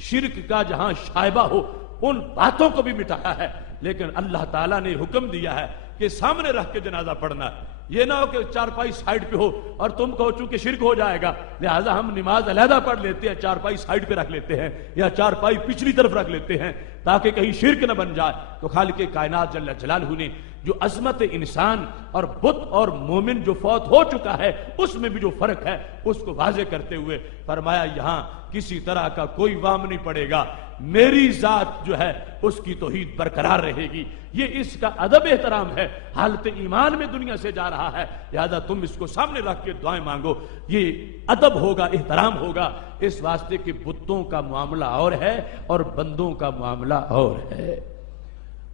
شرک کا جہاں شائبہ ہو ان باتوں کو بھی مٹایا ہے، لیکن اللہ تعالیٰ نے حکم دیا ہے کہ سامنے رکھ کے جنازہ پڑھنا۔ یہ نہ ہو کہ چارپائی سائیڈ پہ ہو اور تم کہو چونکہ شرک ہو جائے گا لہذا ہم نماز علیحدہ پڑھ لیتے ہیں، چارپائی سائیڈ پہ رکھ لیتے ہیں یا چارپائی پچھلی طرف رکھ لیتے ہیں تاکہ کہیں شرک نہ بن جائے۔ تو خالق کائنات جل جلالہ نے جو عظمت انسان اور بت اور مومن جو فوت ہو چکا ہے اس میں بھی جو فرق ہے اس کو واضح کرتے ہوئے فرمایا یہاں کسی طرح کا کوئی وام نہیں پڑے گا، میری ذات جو ہے اس کی توحید برقرار رہے گی۔ یہ اس کا ادب احترام ہے، حالت ایمان میں دنیا سے جا رہا ہے، لہذا تم اس کو سامنے رکھ کے دعائیں مانگو۔ یہ ادب ہوگا، احترام ہوگا، اس واسطے کہ بتوں کا معاملہ اور ہے اور بندوں کا معاملہ اور ہے۔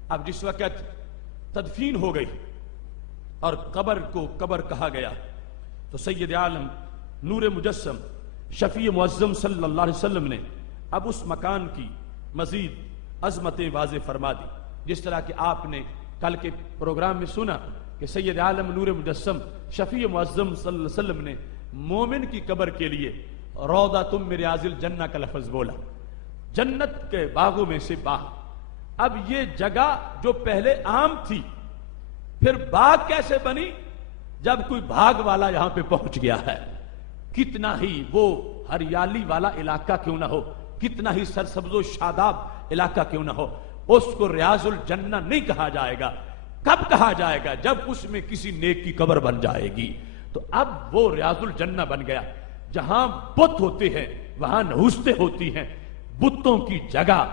اب جس وقت تدفین ہو گئی اور قبر کو قبر کہا گیا، تو سید عالم نور مجسم شفیع معظم صلی اللہ علیہ وسلم نے اب اس مکان کی مزید عظمتیں واضح فرما دی. جس طرح کہ آپ نے کل کے پروگرام میں سنا کہ سید عالم نور مجسم شفیع معظم صلی اللہ علیہ وسلم نے مومن کی قبر کے لیے روضۃ من ریاض الجنہ کا لفظ بولا، جنت کے باغوں میں سے باغ. اب یہ جگہ جو پہلے عام تھی پھر باغ کیسے بنی؟ جب کوئی بھاگ والا یہاں پہ پہنچ گیا ہے. کتنا ہی وہ ہریالی والا علاقہ کیوں نہ ہو، کتنا ہی سرسبز و شاداب علاقہ کیوں نہ ہو، اس کو ریاض الجنہ نہیں کہا جائے گا. کب کہا جائے گا؟ جب اس میں کسی نیک کی قبر بن جائے گی. تو اب وہ ریاض الجنہ بن گیا. جہاں بت ہوتے ہیں وہاں نحوستیں ہوتی ہیں. بتوں کی جگہ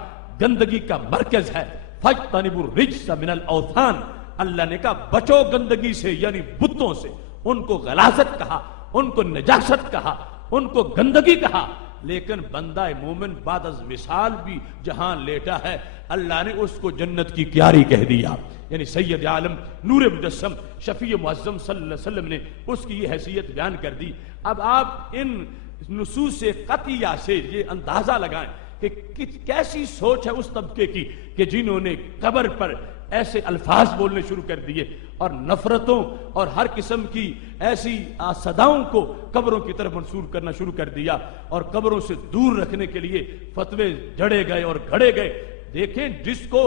گندگی کا مرکز ہے. فاجتنبوا الرجس من الاوثان، اللہ نے کہا بچو گندگی سے، یعنی بتوں سے. ان کو غلاظت کہا، ان کو نجاست کہا، ان کو گندگی کہا. لیکن بندہ مومن بعد از وصال بھی جہاں لیٹا ہے اللہ نے اس کو جنت کی کیاری کہہ دیا. یعنی سید عالم نور مجسم شفیع معظم صلی اللہ علیہ وسلم نے اس کی یہ حیثیت بیان کر دی. اب آپ ان نصوص قطعیہ سے یہ اندازہ لگائیں کہ کیسی سوچ ہے اس طبقے کی کہ جنہوں نے قبر پر ایسے الفاظ بولنے شروع کر دیے اور نفرتوں اور ہر قسم کی ایسی صداؤں کو قبروں کی طرف منسوب کرنا شروع کر دیا اور قبروں سے دور رکھنے کے لیے فتوے جڑے گئے اور گھڑے گئے. دیکھیں جس کو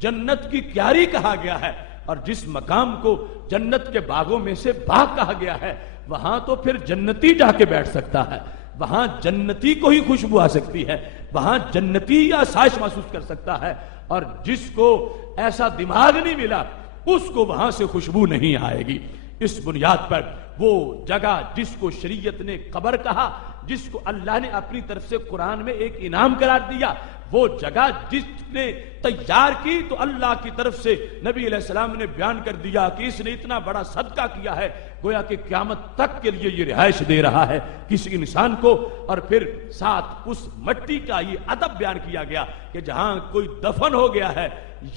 جنت کی کیاری کہا گیا ہے اور جس مقام کو جنت کے باغوں میں سے باغ کہا گیا ہے وہاں تو پھر جنتی جا کے بیٹھ سکتا ہے، وہاں جنتی کو ہی خوشبو آ سکتی ہے، وہاں جنتی یا آسائش محسوس کر سکتا ہے. اور جس کو ایسا دماغ نہیں ملا اس کو وہاں سے خوشبو نہیں آئے گی. اس بنیاد پر وہ جگہ جس کو شریعت نے قبر کہا، جس کو اللہ نے اپنی طرف سے قرآن میں ایک انعام قرار دیا، وہ جگہ جس نے تیار کی تو اللہ کی طرف سے نبی علیہ السلام نے بیان کر دیا کہ اس نے اتنا بڑا صدقہ کیا ہے گویا کہ قیامت تک کے لیے یہ رہائش دے رہا ہے کسی انسان کو. اور پھر ساتھ اس مٹی کا یہ ادب بیان کیا گیا کہ جہاں کوئی دفن ہو گیا ہے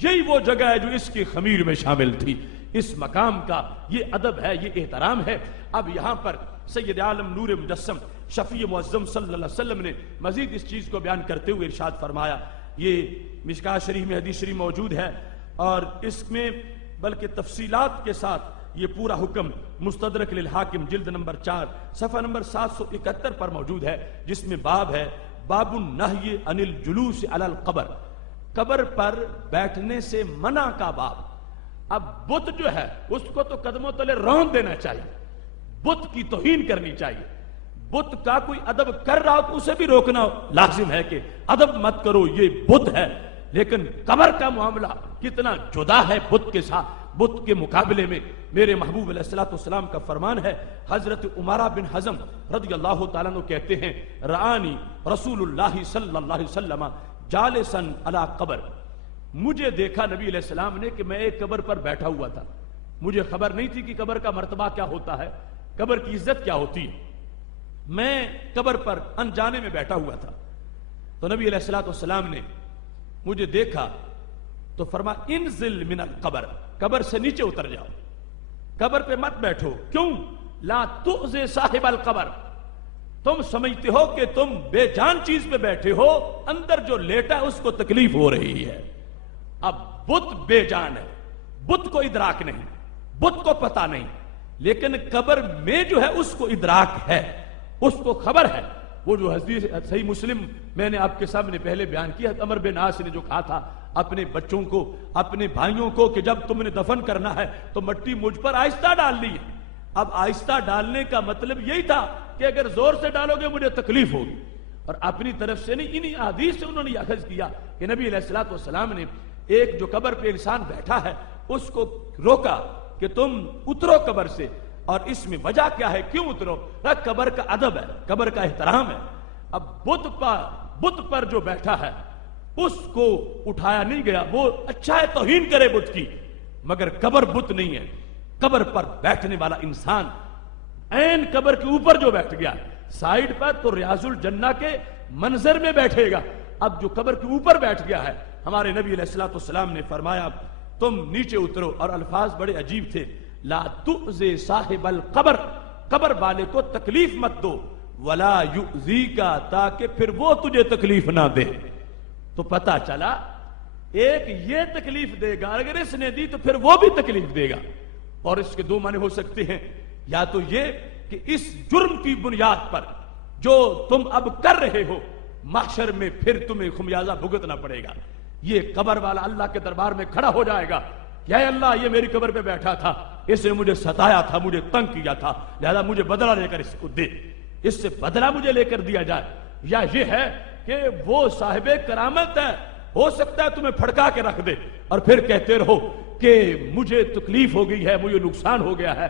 یہی وہ جگہ ہے جو اس کی خمیر میں شامل تھی. اس مقام کا یہ ادب ہے، یہ احترام ہے. اب یہاں پر سید عالم نور مجسم شفیع معظم صلی اللہ علیہ وسلم نے مزید اس چیز کو بیان کرتے ہوئے ارشاد فرمایا. یہ مشکاۃ شریف میں حدیث شریف موجود ہے اور اس میں بلکہ تفصیلات کے ساتھ یہ پورا حکم مستدرک للحاکم جلد نمبر 4 صفحہ نمبر 771 پر موجود ہے، جس میں باب ہے باب النہی عن الجلوس علی القبر، قبر پر بیٹھنے سے منع کا باب. اب بت جو ہے اس کو تو قدموں تلے رون دینا چاہیے، بت کی توہین کرنی چاہیے. بت کا کوئی ادب کر رہا ہو تو اسے بھی روکنا لازم ہے کہ ادب مت کرو، یہ بت ہے. لیکن قبر کا معاملہ کتنا جدا ہے بت کے ساتھ. بت کے مقابلے میں میرے محبوب علیہ السلام کا فرمان ہے. حضرت عمارہ بن حزم رضی اللہ تعالیٰ عنہ کہتے ہیں رآنی رسول اللہ صلی اللہ علیہ وسلم جالسن علی قبر، مجھے دیکھا نبی علیہ السلام نے کہ میں ایک قبر پر بیٹھا ہوا تھا. مجھے خبر نہیں تھی کہ قبر کا مرتبہ کیا ہوتا ہے، قبر کی عزت کیا ہوتی ہے. میں قبر پر انجانے میں بیٹھا ہوا تھا تو نبی علیہ السلام نے مجھے دیکھا تو فرما انزل من القبر، قبر سے نیچے اتر جاؤ، قبر پہ مت بیٹھو. کیوں؟ لا تؤذی صاحب القبر، تم سمجھتے ہو کہ تم بے جان چیز پہ بیٹھے ہو، اندر جو لیٹا اس کو تکلیف ہو رہی ہے. اب بت بے جان ہے، بت کو ادراک نہیں، بت کو پتا نہیں، لیکن قبر میں جو ہے اس کو ادراک ہے، اس کو خبر ہے. وہ جو حدیث صحیح مسلم میں نے آپ کے سامنے پہلے بیان کیا، عمر بن عاص نے جو کہا تھا اپنے بچوں کو، اپنے بھائیوں کو کہ جب تم نے دفن کرنا ہے تو مٹی مجھ پر آہستہ ڈالنی ہے. اب آہستہ ڈالنے کا مطلب یہی تھا کہ اگر زور سے ڈالو گے مجھے تکلیف ہوگی. اور اپنی طرف سے نہیں، انہی حدیث سے انہوں نے اخذ کیا کہ نبی علیہ السلام نے ایک جو قبر پہ انسان بیٹھا ہے اس کو روکا کہ تم اترو قبر سے. اور اس میں وجہ کیا ہے، کیوں اترو؟ قبر کا ادب ہے، قبر کا احترام ہے. اب بت پر جو بیٹھا ہے اس کو اٹھایا نہیں گیا. وہ اچھا ہے توہین کرے بت کی، مگر قبر بت نہیں ہے. قبر پر بیٹھنے والا انسان عین قبر کے اوپر جو بیٹھ گیا سائیڈ پر تو ریاض الجنہ کے منظر میں بیٹھے گا. اب جو قبر کے اوپر بیٹھ گیا ہے، ہمارے نبی علیہ السلام نے فرمایا تم نیچے اترو. اور الفاظ بڑے عجیب تھے، لا تؤذی صاحب القبر، قبر والے کو تکلیف مت دو، ولا یؤذیکا، تاکہ پھر وہ تجھے تکلیف نہ دے۔ تو پتہ چلا ایک یہ تکلیف دے گا، اگر اس نے دی تو پھر وہ بھی تکلیف دے گا۔ اور اس کے دو معنی ہو سکتے ہیں، یا تو یہ کہ اس جرم کی بنیاد پر جو تم اب کر رہے ہو محشر میں پھر تمہیں خمیازہ بھگتنا پڑے گا۔ یہ قبر والا اللہ کے دربار میں کھڑا ہو جائے گا، یا اللہ یہ میری قبر پہ بیٹھا تھا، اس نے مجھے ستایا تھا، مجھے تنگ کیا تھا، لہذا مجھے بدلہ لے کر اس کو دے، اس سے بدلہ مجھے لے کر دیا جائے۔ یا یہ ہے کہ وہ صاحب کرامت ہے، ہو سکتا ہے تمہیں پھڑکا کے رکھ دے اور پھر کہتے رہو کہ مجھے تکلیف ہو گئی ہے، مجھے نقصان ہو گیا ہے،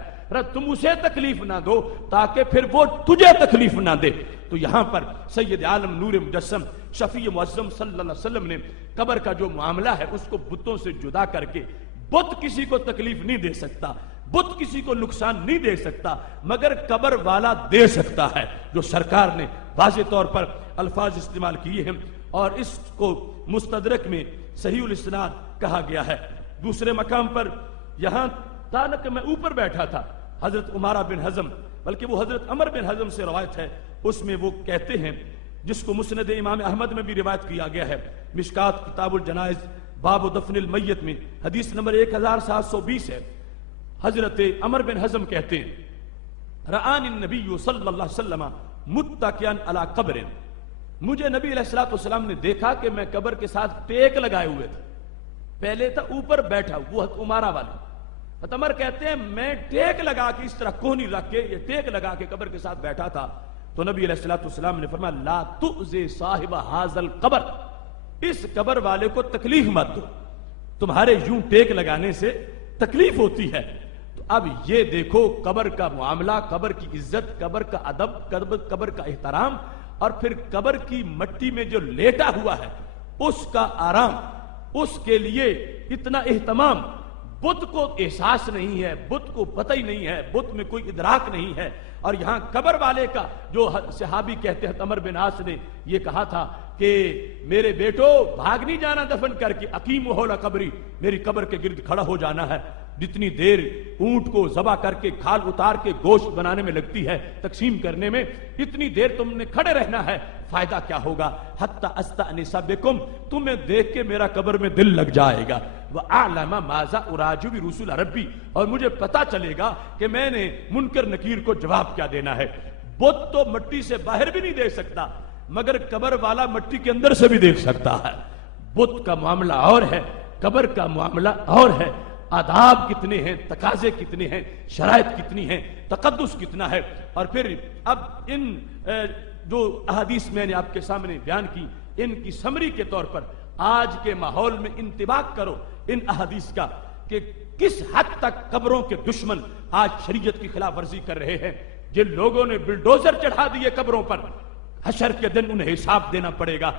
تم اسے تکلیف نہ دو تاکہ پھر وہ تجھے تکلیف نہ دے۔ تو یہاں پر سید عالم نور مجسم شفیع معظم صلی اللہ علیہ وسلم نے قبر کا جو معاملہ ہے اس کو بتوں سے جدا کر کے، بت کسی کو تکلیف نہیں دے سکتا، بت کسی کو نقصان نہیں دے سکتا، مگر قبر والا دے سکتا ہے، جو سرکار نے واضح طور پر الفاظ استعمال کیے ہیں، اور اس کو مستدرک میں صحیح الاسناد کہا گیا ہے۔ دوسرے مقام پر یہاں تھا کہ میں اوپر بیٹھا تھا، حضرت عمارہ بن حزم، بلکہ وہ حضرت عمر بن حزم سے روایت ہے، اس میں وہ کہتے ہیں، جس کو مسند امام احمد میں بھی روایت کیا گیا ہے، مشکات کتاب الجنائز باب دفن المیت میں حدیث نمبر 1720 ہے، حضرت عمر بن حزم کہتے ہیں، رآنی النبی صلی اللہ علیہ وسلم متکئا علی قبر، مجھے نبی علیہ السلام نے دیکھا کہ میں قبر کے ساتھ ٹیک لگائے ہوئے تھے، پہلے تھا اوپر بیٹھا، وہ عمارہ والے، حضرت عمر کہتے ہیں میں ٹیک لگا کے اس طرح کونی رکھ کے یہ ٹیک لگا کے قبر کے ساتھ بیٹھا تھا، تو نبی علیہ السلام نے فرمایا لا تؤذی صاحب ھذا القبر، اس قبر والے کو تکلیف مت دو، تمہارے یوں ٹیک لگانے سے تکلیف ہوتی ہے۔ تو اب یہ دیکھو قبر کا معاملہ، قبر کی عزت، قبر کا ادب، قبر کا احترام، اور پھر قبر کی مٹی میں جو لیٹا ہوا ہے اس کا آرام، اس کے لیے اتنا اہتمام، بت کو احساس نہیں ہے، بت کو پتہ ہی نہیں ہے، بت میں کوئی ادراک نہیں ہے، اور یہاں قبر والے کا جو صحابی کہتے ہیں عمر بن عاص نے یہ کہا تھا کہ میرے بیٹو بھاگ نہیں جانا دفن کر کے، اقیم حول قبری، میری قبر کے گرد کھڑا ہو جانا ہے، جتنی دیر اونٹ کو ذبح کر کے کھال اتار کے گوشت بنانے میں لگتی ہے، تقسیم کرنے میں، اتنی دیر تم نے کھڑے رہنا ہے، فائدہ کیا ہوگا، حتی استأنس بکم، تمہیں دیکھ کے میرا قبر میں دل لگ جائے گا، وَأَعْلَمَ مَاذَا أُرَاجِعُ بِرُسُولِ رَبِّي، اور مجھے پتا چلے گا کہ میں نے منکر نکیر کو جواب کیا دینا ہے۔ بت تو مٹی سے باہر بھی نہیں دیکھ سکتا، مگر قبر والا مٹی کے اندر سے بھی دیکھ سکتا ہے۔ بت کا معاملہ اور ہے، قبر کا معاملہ اور ہے، آداب کتنے ہیں، تقاضے کتنے ہیں، شرائط کتنی ہیں، تقدس کتنا ہے۔ اور پھر اب ان جو احادیث میں نے آپ کے سامنے بیان کی، ان کی سمری کے طور پر آج کے ماحول میں انطباق کرو ان احادیث کا کہ کس حد تک قبروں کے دشمن آج شریعت کی خلاف ورزی کر رہے ہیں۔ جن لوگوں نے بلڈوزر چڑھا دیے قبروں پر، حشر کے دن انہیں حساب دینا پڑے گا۔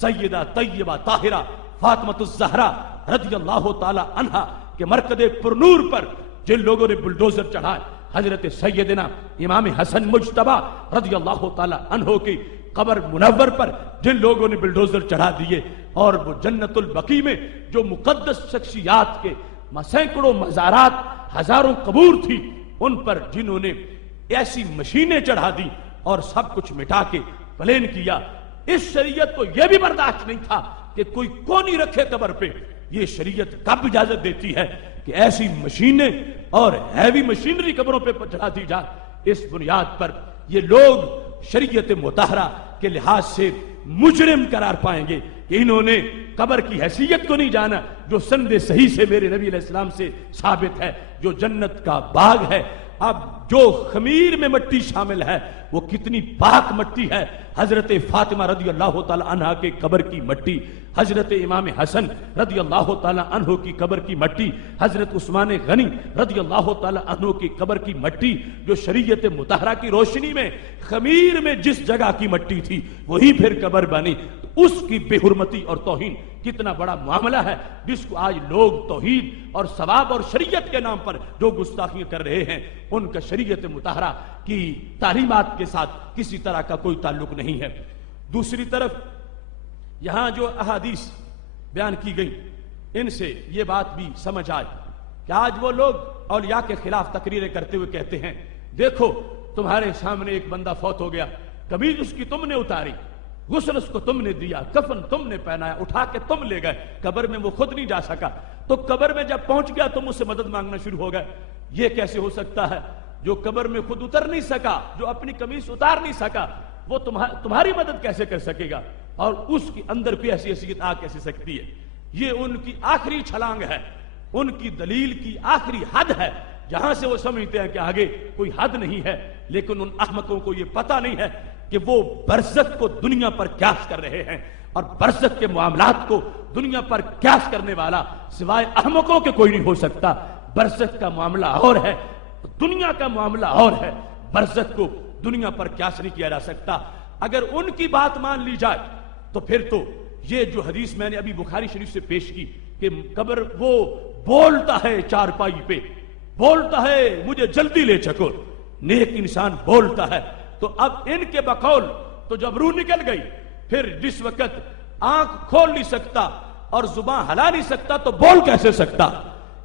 سیدہ طیبہ طاہرہ فاطمۃ الزہرا رضی اللہ تعالی عنہا کے مرکز پرنور پر جن لوگوں نے بلڈوزر چڑھائے، حضرت سیدنا امام حسن مجتبی رضی اللہ تعالی عنہ کی قبر منور پر جن لوگوں نے بلڈوزر چڑھا دیے، اور وہ جنت البقیع میں جو مقدس شخصیات کے سینکڑوں مزارات، ہزاروں قبور تھی، ان پر جنہوں نے ایسی مشینیں چڑھا دی اور سب کچھ مٹا کے پلین کیا، اس شریعت کو یہ بھی برداشت نہیں تھا کہ کوئی کونی رکھے قبر پہ۔ یہ شریعت کب اجازت دیتی ہے کہ ایسی مشینیں اور ہیوی مشینری قبروں پہ چڑھا دی جائے؟ اس بنیاد پر یہ لوگ شریعت مطہرہ کے لحاظ سے مجرم قرار پائیں گے کہ انہوں نے قبر کی حیثیت کو نہیں جانا، جو سند صحیح سے میرے نبی علیہ السلام سے ثابت ہے، جو جنت کا باغ ہے۔ اب جو خمیر میں مٹی شامل ہے وہ کتنی پاک مٹی ہے، حضرت فاطمہ رضی اللہ تعالی عنہ کے قبر کی مٹی، حضرت امام حسن رضی اللہ تعالی عنہ کی قبر کی مٹی، حضرت عثمان غنی رضی اللہ تعالی عنہ کی قبر کی مٹی، جو شریعت مطہرہ کی روشنی میں خمیر میں جس جگہ کی مٹی تھی وہی پھر قبر بنی، اس کی بے حرمتی اور توہین کتنا بڑا معاملہ ہے، جس کو آج لوگ توحید اور ثواب اور شریعت کے نام پر جو گستاخیاں کر رہے ہیں، ان کا شریعت مطہرہ کی تعلیمات کے ساتھ کسی طرح کا کوئی تعلق نہیں ہے۔ دوسری طرف یہاں جو احادیث بیان کی گئی، ان سے یہ بات بھی سمجھ آئے کہ آج وہ لوگ اولیاء کے خلاف تقریریں کرتے ہوئے کہتے ہیں دیکھو تمہارے سامنے ایک بندہ فوت ہو گیا، قمیض اس کی تم نے اتاری، غسل اس کو تم نے دیا، کفن تم نے پہنایا، اٹھا کے تم لے گئے، قبر میں وہ خود نہیں جا سکا، تو قبر میں جب پہنچ گیا تم اس سے مدد مانگنا شروع ہو گئے۔ یہ کیسے ہو سکتا ہے؟ جو قبر میں خود اتر نہیں سکا، جو اپنی قمیص اتار نہیں سکا، وہ تمہاری مدد کیسے کر سکے گا؟ اور اس کے اندر کوئی ایسی حیثیت آ کیسے سکتی ہے؟ یہ ان کی آخری چھلانگ ہے، ان کی دلیل کی آخری حد ہے، جہاں سے وہ سمجھتے ہیں کہ آگے کوئی حد نہیں ہے۔ لیکن ان احمقوں کو یہ پتہ نہیں ہے کہ وہ برزخ کو دنیا پر قیاس کر رہے ہیں، اور برزخ کے معاملات کو دنیا پر قیاس کرنے والا سوائے احمقوں کے کوئی نہیں ہو سکتا۔ برزخ کا معاملہ اور ہے، دنیا کا معاملہ اور ہے، برزخ کو دنیا پر قیاس نہیں کیا جا سکتا۔ اگر ان کی بات مان لی جائے تو پھر تو یہ جو حدیث میں نے ابھی بخاری شریف سے پیش کی کہ قبر وہ بولتا ہے چارپائی پہ، بولتا ہے مجھے جلدی لے چکو، نیک انسان بولتا ہے۔ تو اب ان کے بقول تو جب روح نکل گئی، پھر جس وقت آنکھ کھول نہیں سکتا اور زبان ہلا نہیں سکتا تو بول کیسے سکتا؟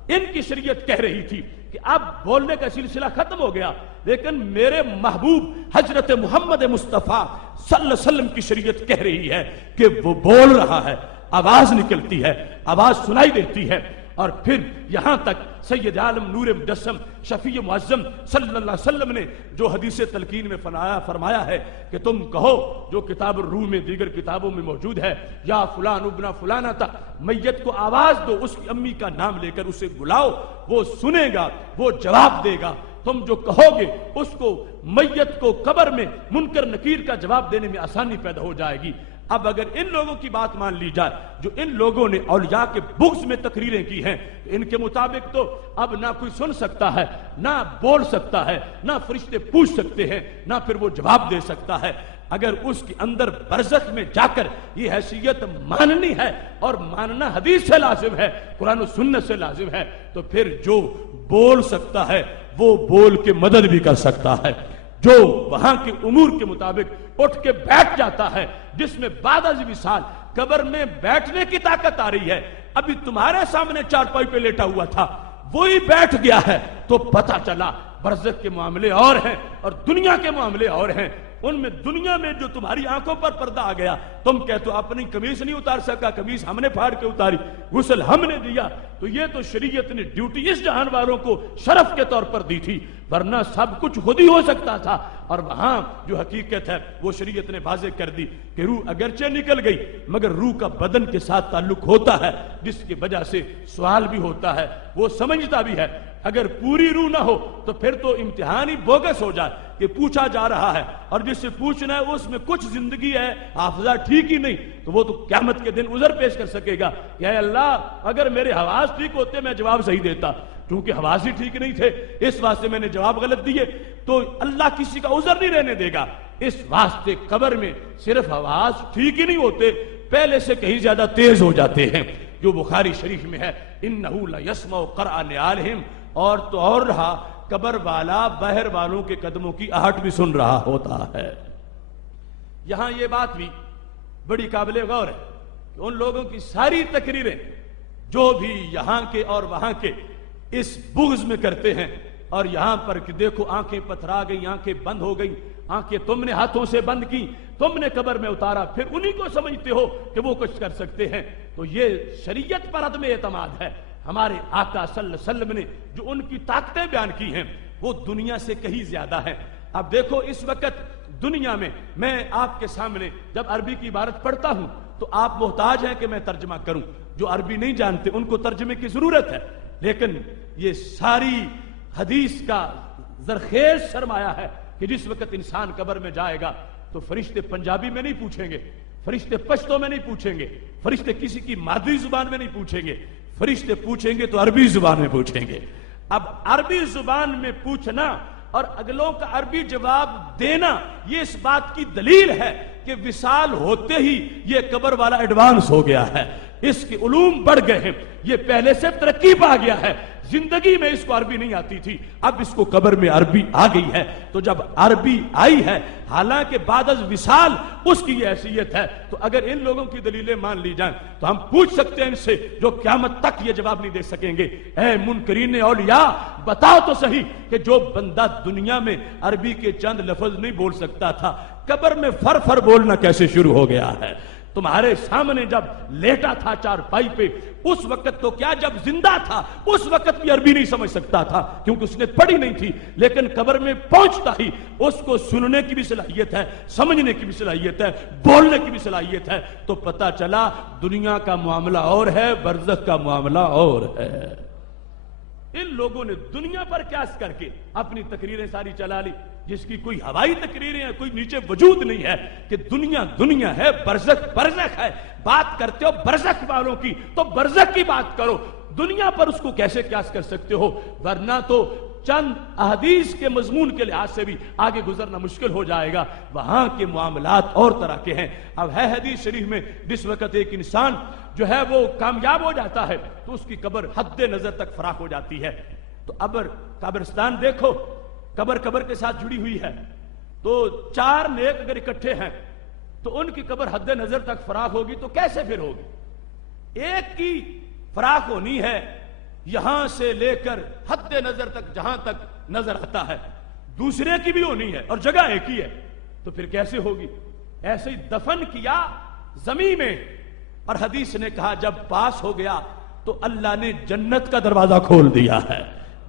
ان کی شریعت کہہ رہی تھی کہ اب بولنے کا سلسلہ ختم ہو گیا، لیکن میرے محبوب حضرت محمد مصطفیٰ صلی اللہ علیہ وسلم کی شریعت کہہ رہی ہے کہ وہ بول رہا ہے، آواز نکلتی ہے، آواز سنائی دیتی ہے۔ اور پھر یہاں تک سید عالم نور مجسم شفیع معظم صلی اللہ علیہ وسلم نے جو حدیث تلقین میں فرمایا ہے کہ تم کہو جو کتاب الروح میں دیگر کتابوں میں موجود ہے، یا فلان ابن فلانہ تا، میت کو آواز دو، اس کی امی کا نام لے کر اسے بلاؤ، وہ سنے گا، وہ جواب دے گا۔ تم جو کہو گے اس کو میت کو قبر میں منکر نکیر کا جواب دینے میں آسانی پیدا ہو جائے گی۔ اب اگر ان لوگوں کی بات مان لی جائے جو ان لوگوں نے اولیاء کے بغض میں تقریریں کی ہیں، ان کے مطابق تو اب نہ کوئی سن سکتا ہے، نہ بول سکتا ہے، نہ فرشتے پوچھ سکتے ہیں، نہ پھر وہ جواب دے سکتا ہے۔ اگر اس کے اندر برزخ میں جا کر یہ حیثیت ماننی ہے، اور ماننا حدیث سے لازم ہے، قرآن و سنت سے لازم ہے، تو پھر جو بول سکتا ہے وہ بول کے مدد بھی کر سکتا ہے۔ جو وہاں کے امور کے مطابق اٹھ کے بیٹھ جاتا ہے، جس میں بعد از وصال قبر میں بیٹھنے کی طاقت آ رہی ہے، ابھی تمہارے سامنے چارپائی پہ لیٹا ہوا تھا، وہی بیٹھ گیا ہے، تو پتہ چلا برزخ کے معاملے اور ہیں اور دنیا کے معاملے اور ہیں۔ ان میں دنیا میں جو تمہاری آنکھوں پر پردہ آ گیا، تم کہتے ہو اپنی قمیص نہیں اتار سکا، قمیص ہم نے پھاڑ کے اتاری، غسل ہم نے دیا، تو یہ تو شریعت نے ڈیوٹی اس جہان والوں کو شرف کے طور پر دی تھی، ورنہ سب کچھ خود ہی ہو سکتا تھا۔ اور وہاں جو حقیقت ہے وہ شریعت نے واضح کر دی کہ روح اگرچہ نکل گئی مگر روح کا بدن کے ساتھ تعلق ہوتا ہے، جس کی وجہ سے سوال بھی ہوتا ہے، وہ سمجھتا بھی ہے۔ اگر پوری روح نہ ہو تو پھر تو امتحان ہی بوگس ہو جائے کہ پوچھا جا رہا ہے، اور جس سے پوچھنا ہے اس میں کچھ زندگی ہے، حافظہ ٹھیک ہی نہیں، تو وہ تو قیامت کے دن عذر پیش کر سکے گا کہ اے اللہ اگر میرے حواس ٹھیک ہوتے میں جواب صحیح دیتا، کیونکہ حواس ہی ٹھیک نہیں تھے اس واسطے میں نے جواب غلط دیے، تو اللہ کسی کا عذر نہیں رہنے دے گا۔ اس واسطے قبر میں صرف حواس ٹھیک ہی نہیں ہوتے، پہلے سے کہیں زیادہ تیز ہو جاتے ہیں، جو بخاری شریف میں ہے انہو لیسمع قرع نعالہم، اور تو اور رہا قبر والا باہر والوں کے قدموں کی آہٹ بھی سن رہا ہوتا ہے۔ یہاں یہ بات بھی بڑی قابل غور ہے کہ ان لوگوں کی ساری تقریریں جو بھی یہاں کے اور وہاں کے اس بغض میں کرتے ہیں، اور یہاں پر کہ دیکھو آنکھیں پتھرا گئی، آنکھیں بند ہو گئی، آنکھیں تم نے ہاتھوں سے بند کی، تم نے قبر میں اتارا، پھر انہی کو سمجھتے ہو کہ وہ کچھ کر سکتے ہیں، تو یہ شریعت پر عدم اعتماد ہے۔ ہمارے آقا صلی اللہ علیہ وسلم نے جو ان کی طاقتیں بیان کی ہیں وہ دنیا سے کہیں زیادہ ہیں۔ اب دیکھو اس وقت دنیا میں آپ کے سامنے جب عربی کی عبارت پڑھتا ہوں تو آپ محتاج ہیں کہ میں ترجمہ کروں، جو عربی نہیں جانتے ان کو ترجمے کی ضرورت ہے، لیکن یہ ساری حدیث کا زرخیز سرمایہ ہے کہ جس وقت انسان قبر میں جائے گا تو فرشتے پنجابی میں نہیں پوچھیں گے، فرشتے پشتو میں نہیں پوچھیں گے، فرشتے کسی کی مادری زبان میں نہیں پوچھیں گے، فرشتے پوچھیں گے تو عربی زبان میں پوچھیں گے۔ اب عربی زبان میں پوچھنا اور اگلوں کا عربی جواب دینا یہ اس بات کی دلیل ہے کہ وصال ہوتے ہی یہ قبر والا ایڈوانس ہو گیا ہے، اس کے علوم بڑھ گئے ہیں، یہ پہلے سے ترقی پا گیا ہے۔ زندگی میں اس کو عربی نہیں آتی تھی، اب اس کو قبر میں عربی آ گئی ہے۔ تو جب عربی آئی ہے، حالانکہ بعد از وصال اس کی یہ حیثیت ہے، تو اگر ان لوگوں کی دلیلیں مان لی جائیں تو ہم پوچھ سکتے ہیں ان سے، جو قیامت تک یہ جواب نہیں دے سکیں گے، اے منکرین اولیاء بتاؤ تو صحیح کہ جو بندہ دنیا میں عربی کے چند لفظ نہیں بول سکتا تھا، قبر میں فر فر بولنا کیسے شروع ہو گیا ہے؟ تمہارے سامنے جب لیٹا تھا چارپائی پہ، اس وقت تو کیا، جب زندہ تھا اس وقت بھی عربی نہیں سمجھ سکتا تھا کیونکہ اس نے پڑھی نہیں تھی، لیکن قبر میں پہنچتا ہی اس کو سننے کی بھی صلاحیت ہے، سمجھنے کی بھی صلاحیت ہے، بولنے کی بھی صلاحیت ہے۔ تو پتہ چلا دنیا کا معاملہ اور ہے، برزخ کا معاملہ اور ہے۔ ان لوگوں نے دنیا پر قیاس کر کے اپنی تقریریں ساری چلا لی، جس کی کوئی ہوائی تقریریں ہیں، کوئی نیچے وجود نہیں ہے، کہ دنیا دنیا ہے، برزخ برزخ ہے۔ بات کرتے ہو برزخ والوں کی تو برزخ کی بات کرو، دنیا پر اس کو کیسے قیاس کر سکتے ہو؟ ورنہ تو چند احادیث کے مضمون کے لحاظ سے بھی آگے گزرنا مشکل ہو جائے گا، وہاں کے معاملات اور طرح کے ہیں۔ اب ہے حدیث شریف میں، جس وقت ایک انسان جو ہے وہ کامیاب ہو جاتا ہے تو اس کی قبر حد نظر تک فراخ ہو جاتی ہے۔ تو اب قبرستان دیکھو، قبر کے ساتھ جڑی ہوئی ہے، تو 4 نیک اگر اکٹھے ہیں تو ان کی قبر حد نظر تک فراخ ہوگی تو کیسے پھر ہوگی؟ ایک کی فراخ ہونی ہے یہاں سے لے کر حد نظر تک جہاں تک نظر آتا ہے، دوسرے کی بھی ہونی ہے اور جگہ ایک ہی ہے، تو پھر کیسے ہوگی؟ ایسے ہی دفن کیا زمین میں، اور حدیث نے کہا جب پاس ہو گیا تو اللہ نے جنت کا دروازہ کھول دیا ہے۔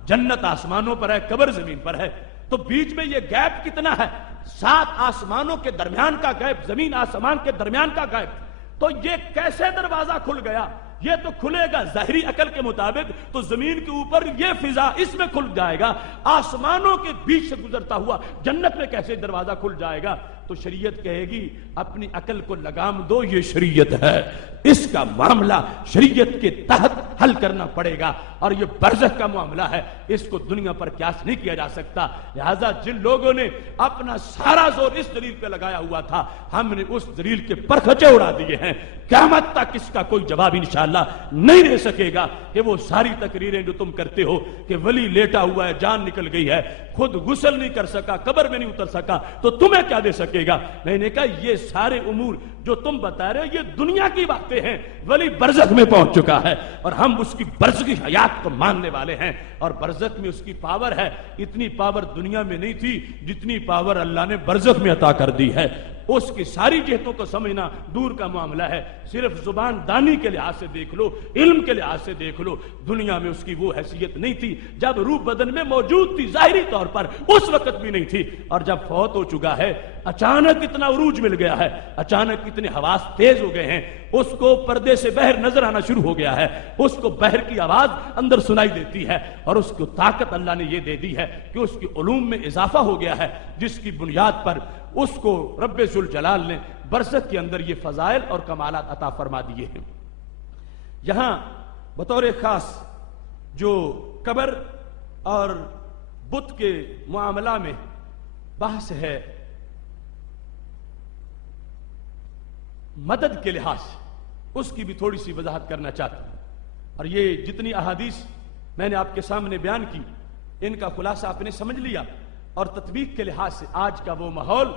جنت آسمانوں پر ہے، قبر زمین پر ہے، تو بیچ میں یہ گیپ کتنا ہے؟ 7 آسمانوں کے درمیان کا گیپ، زمین آسمان کے درمیان کا گیپ، تو یہ کیسے دروازہ کھل گیا؟ یہ تو کھلے گا ظاہری عقل کے مطابق تو زمین کے اوپر یہ فضا اس میں کھل جائے گا، آسمانوں کے بیچ سے گزرتا ہوا جنت میں کیسے دروازہ کھل جائے گا؟ تو شریعت کہے گی اپنی عقل کو لگام دو، یہ شریعت ہے، اس کا معاملہ شریعت کے تحت حل کرنا پڑے گا، اور یہ برزخ کا معاملہ ہے، اس کو دنیا پر قیاس نہیں کیا جا سکتا۔ لہذا جن لوگوں نے اپنا سارا زور اس دلیل پہ لگایا ہوا تھا، ہم نے اس دلیل کے پرخچے اڑا دیے ہیں۔ قیامت تک اس کا کوئی جواب انشاءاللہ نہیں دے سکے گا کہ وہ ساری تقریریں جو تم کرتے ہو کہ ولی لیٹا ہوا ہے، جان نکل گئی ہے، خود غسل نہیں کر سکا، قبر میں نہیں اتر سکا، تو تمہیں کیا دے سکے گا؟ میں نے کہا یہ سارے امور جو تم بتا رہے ہو یہ دنیا کی باتیں ہیں، ولی برزخ میں پہنچ چکا ہے اور ہم اس کی برزخی حیات کو ماننے والے ہیں، اور برزخ میں اس کی پاور ہے، اتنی پاور دنیا میں نہیں تھی جتنی پاور اللہ نے برزخ میں عطا کر دی ہے۔ اس کی ساری جہتوں کو سمجھنا دور کا معاملہ ہے، صرف زبان دانی کے لحاظ سے دیکھ لو، علم کے لحاظ سے دیکھ لو، دنیا میں اس کی وہ حیثیت نہیں تھی، جب روح بدن میں موجود تھی ظاہری طور پر اس وقت بھی نہیں تھی، اور جب فوت ہو چکا ہے اچانک اتنا عروج مل گیا ہے، اچانک اتنے حواس تیز ہو گئے ہیں، اس کو پردے سے باہر نظر آنا شروع ہو گیا ہے، اس کو باہر کی آواز اندر سنائی دیتی ہے، اور اس کو طاقت اللہ نے یہ دے دی ہے کہ اس کی علوم میں اضافہ ہو گیا ہے، جس کی بنیاد پر اس کو رب ذوالجلال نے برزخ کے اندر یہ فضائل اور کمالات عطا فرما دیے ہیں۔ یہاں بطور خاص جو قبر اور بت کے معاملہ میں بحث ہے، مدد کے لحاظ اس کی بھی تھوڑی سی وضاحت کرنا چاہتا ہوں، اور یہ جتنی احادیث میں نے آپ کے سامنے بیان کی ان کا خلاصہ آپ نے سمجھ لیا، اور تطبیق کے لحاظ سے آج کا وہ ماحول،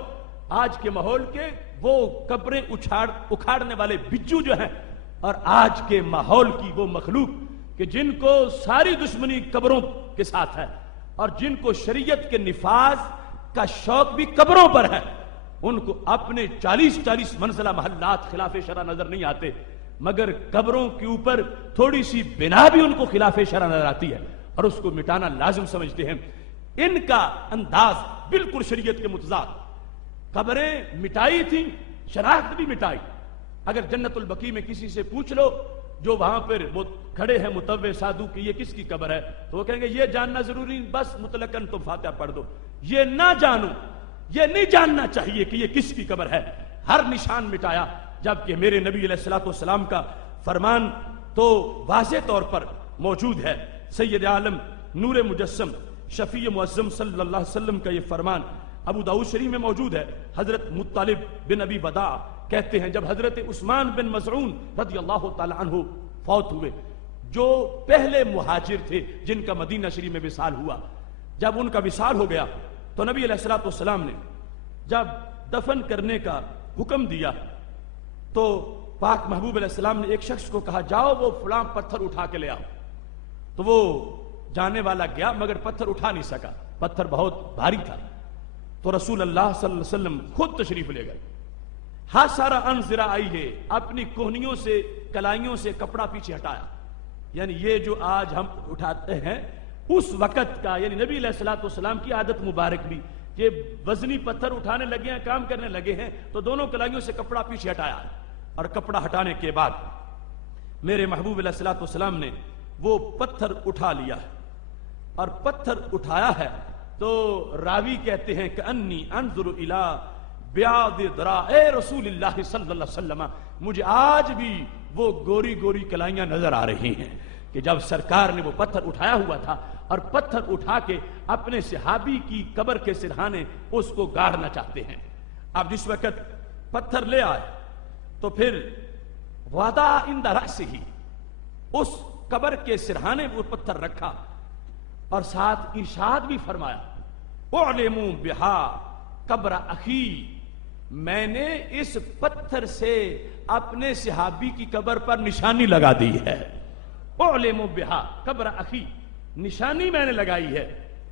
آج کے ماحول کے وہ قبریں اکھاڑنے والے بجو جو ہیں، اور آج کے ماحول کی وہ مخلوق کہ جن کو ساری دشمنی قبروں کے ساتھ ہے، اور جن کو شریعت کے نفاذ کا شوق بھی قبروں پر ہے، ان کو اپنے 40 منزلہ محلات خلاف شرع نظر نہیں آتے، مگر قبروں کے اوپر تھوڑی سی بنا بھی ان کو خلاف شرع نظر آتی ہے، اور اس کو مٹانا لازم سمجھتے ہیں۔ ان کا انداز بالکل شریعت کے متضاد، قبریں مٹائی تھیں، شناخت بھی مٹائی۔ اگر جنت البقیع میں کسی سے پوچھ لو جو وہاں پر وہ کھڑے ہیں متوع سادو کہ یہ کس کی قبر ہے، تو وہ کہیں گے یہ جاننا ضروری نہیں، بس مطلقاً تم فاتحہ پڑھ دو، یہ نہ جانو، یہ نہیں جاننا چاہیے کہ یہ کس کی قبر ہے۔ ہر نشان مٹایا، جبکہ میرے نبی علیہ الصلوۃ والسلام کا فرمان تو واضح طور پر موجود ہے۔ سید عالم نور مجسم شفیع معظم صلی اللہ علیہ وسلم کا یہ فرمان ابو داؤد شریف میں موجود ہے۔ حضرت مطلب بن ابی وداع کہتے ہیں جب حضرت عثمان بن مظعون رضی اللہ تعالی عنہ فوت ہوئے، جو پہلے مہاجر تھے جن کا مدینہ شریف میں وصال ہوا، جب ان کا وصال ہو گیا تو نبی علیہ الصلوۃ والسلام نے جب دفن کرنے کا حکم دیا تو پاک محبوب علیہ السلام نے ایک شخص کو کہا جاؤ وہ فلاں پتھر اٹھا کے لے آؤ. تو وہ جانے والا گیا مگر پتھر اٹھا نہیں سکا، پتھر بہت بھاری تھا. تو رسول اللہ صلی اللہ علیہ وسلم خود تشریف لے گئے. ہاں سارا ان ذراعی ہے، اپنی کوہنیوں سے کلائیوں سے کپڑا پیچھے ہٹایا. یعنی یہ جو آج ہم اٹھاتے ہیں اس وقت کا، یعنی نبی علیہ الصلوۃ والسلام کی عادت مبارک بھی کہ وزنی پتھر اٹھانے لگے ہیں، کام کرنے لگے ہیں تو دونوں کلائیوں سے کپڑا پیچھے ہٹایا. اور کپڑا ہٹانے کے بعد میرے محبوب علیہ الصلوۃ والسلام نے وہ پتھر اٹھا لیا اور پتھر اٹھایا ہے. تو راوی کہتے ہیں کہ انی انظر الی بیاض ذراع رسول اللہ صلی اللہ علیہ وسلم، مجھے آج بھی وہ گوری گوری کلائیاں نظر آ رہی ہیں کہ جب سرکار نے وہ پتھر اٹھایا ہوا تھا اور پتھر اٹھا کے اپنے صحابی کی قبر کے سرہانے اس کو گاڑنا چاہتے ہیں. اب جس وقت پتھر لے آئے تو پھر وضع عند رأسہ، اس قبر کے سرہانے وہ پتھر رکھا اور ساتھ ارشاد بھی فرمایا اعلموا بہا قبر اخی، میں نے اس پتھر سے اپنے صحابی کی قبر پر نشانی لگا دی ہے. اعلموا بہا قبر اخی، نشانی میں نے لگائی ہے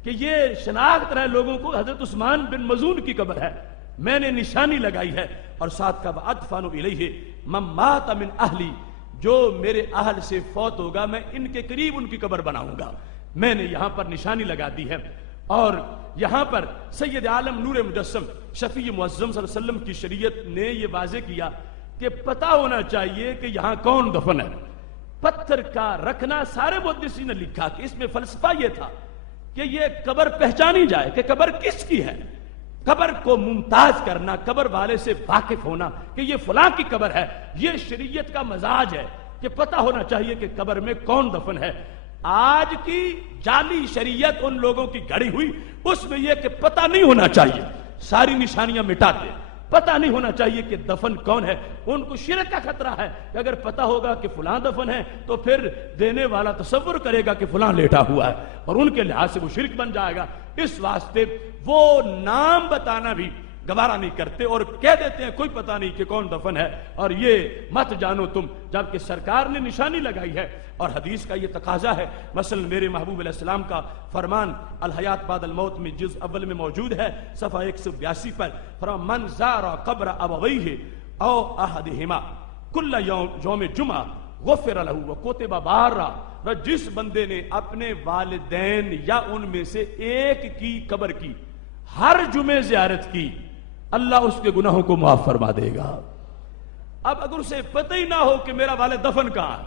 کہ یہ شناخت رہے لوگوں کو حضرت عثمان بن مظعون کی قبر ہے، میں نے نشانی لگائی ہے. اور ساتھ کا ادفن الیہ من مات من اہلی، جو میرے اہل سے فوت ہوگا میں ان کے قریب ان کی قبر بناؤں گا. میں نے یہاں پر نشانی لگا دی ہے. اور یہاں پر سید عالم نور مجسم شفیع معظم صلی اللہ علیہ وسلم کی شریعت نے یہ واضح کیا کہ پتہ ہونا چاہیے کہ یہاں کون دفن ہے. پتھر کا رکھنا سارے محدثین نے لکھا کہ اس میں فلسفہ یہ تھا کہ یہ قبر پہچانی جائے کہ قبر کس کی ہے. قبر کو ممتاز کرنا، قبر والے سے واقف ہونا کہ یہ فلاں کی قبر ہے، یہ شریعت کا مزاج ہے کہ پتہ ہونا چاہیے کہ قبر میں کون دفن ہے. آج کی جعلی شریعت ان لوگوں کی گھڑی ہوئی، اس میں یہ کہ پتہ نہیں ہونا چاہیے، ساری نشانیاں مٹاتے، پتہ نہیں ہونا چاہیے کہ دفن کون ہے. ان کو شرک کا خطرہ ہے کہ اگر پتہ ہوگا کہ فلاں دفن ہے تو پھر دینے والا تصور کرے گا کہ فلاں لیٹا ہوا ہے اور ان کے لحاظ سے وہ شرک بن جائے گا. اس واسطے وہ نام بتانا بھی گوارا نہیں کرتے اور کہہ دیتے ہیں کوئی پتہ نہیں کہ کون دفن ہے اور یہ مت جانو تم، جبکہ سرکار نے نشانی لگائی ہے. اور حدیث کا یہ تقاضا ہے، مثلا میرے محبوب علیہ السلام کا فرمان الحیات بعد الموت میں جز اول میں موجود ہے، صفحہ 182 پر فرمان من زار قبر ابویہ او احدہما کل یوم جمعہ غفر لہ وکتب بارا. جس بندے نے اپنے والدین یا ان میں سے ایک کی قبر کی ہر جمعے زیارت کی، اللہ اس کے گناہوں کو معاف فرما دے گا. اب اگر اسے پتہ ہی نہ ہو کہ میرا والد دفن کہاں،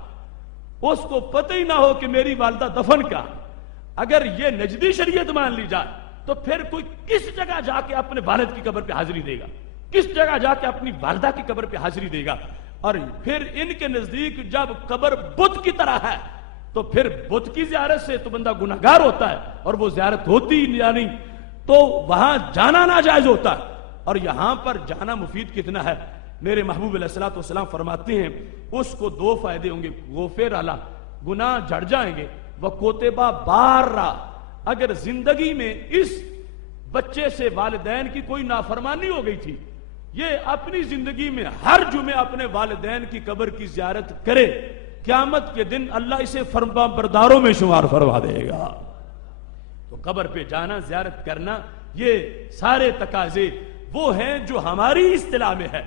اس کو پتہ ہی نہ ہو کہ میری والدہ دفن کہاں، اگر یہ نجدی شریعت مان لی جائے تو پھر کوئی کس جگہ جا کے اپنے والد کی قبر پہ حاضری دے گا، کس جگہ جا کے اپنی والدہ کی قبر پہ حاضری دے گا. اور پھر ان کے نزدیک جب قبر بت کی طرح ہے تو پھر بت کی زیارت سے تو بندہ گناہگار ہوتا ہے اور وہ زیارت ہوتی یا نہیں، تو وہاں جانا ناجائز ہوتا ہے. اور یہاں پر جانا مفید کتنا ہے. میرے محبوب علیہ الصلوۃ والسلام فرماتے ہیں اس کو دو فائدے ہوں گے، غفر اللہ، گناہ جھڑ جائیں گے، وکتب بارا، اگر زندگی میں اس بچے سے والدین کی کوئی نافرمانی ہو گئی تھی، یہ اپنی زندگی میں ہر جمعے اپنے والدین کی قبر کی زیارت کرے، قیامت کے دن اللہ اسے فرما برداروں میں شمار فرما دے گا. تو قبر پہ جانا، زیارت کرنا، یہ سارے تقاضے وہ ہیں جو ہماری اصطلاح میں ہے،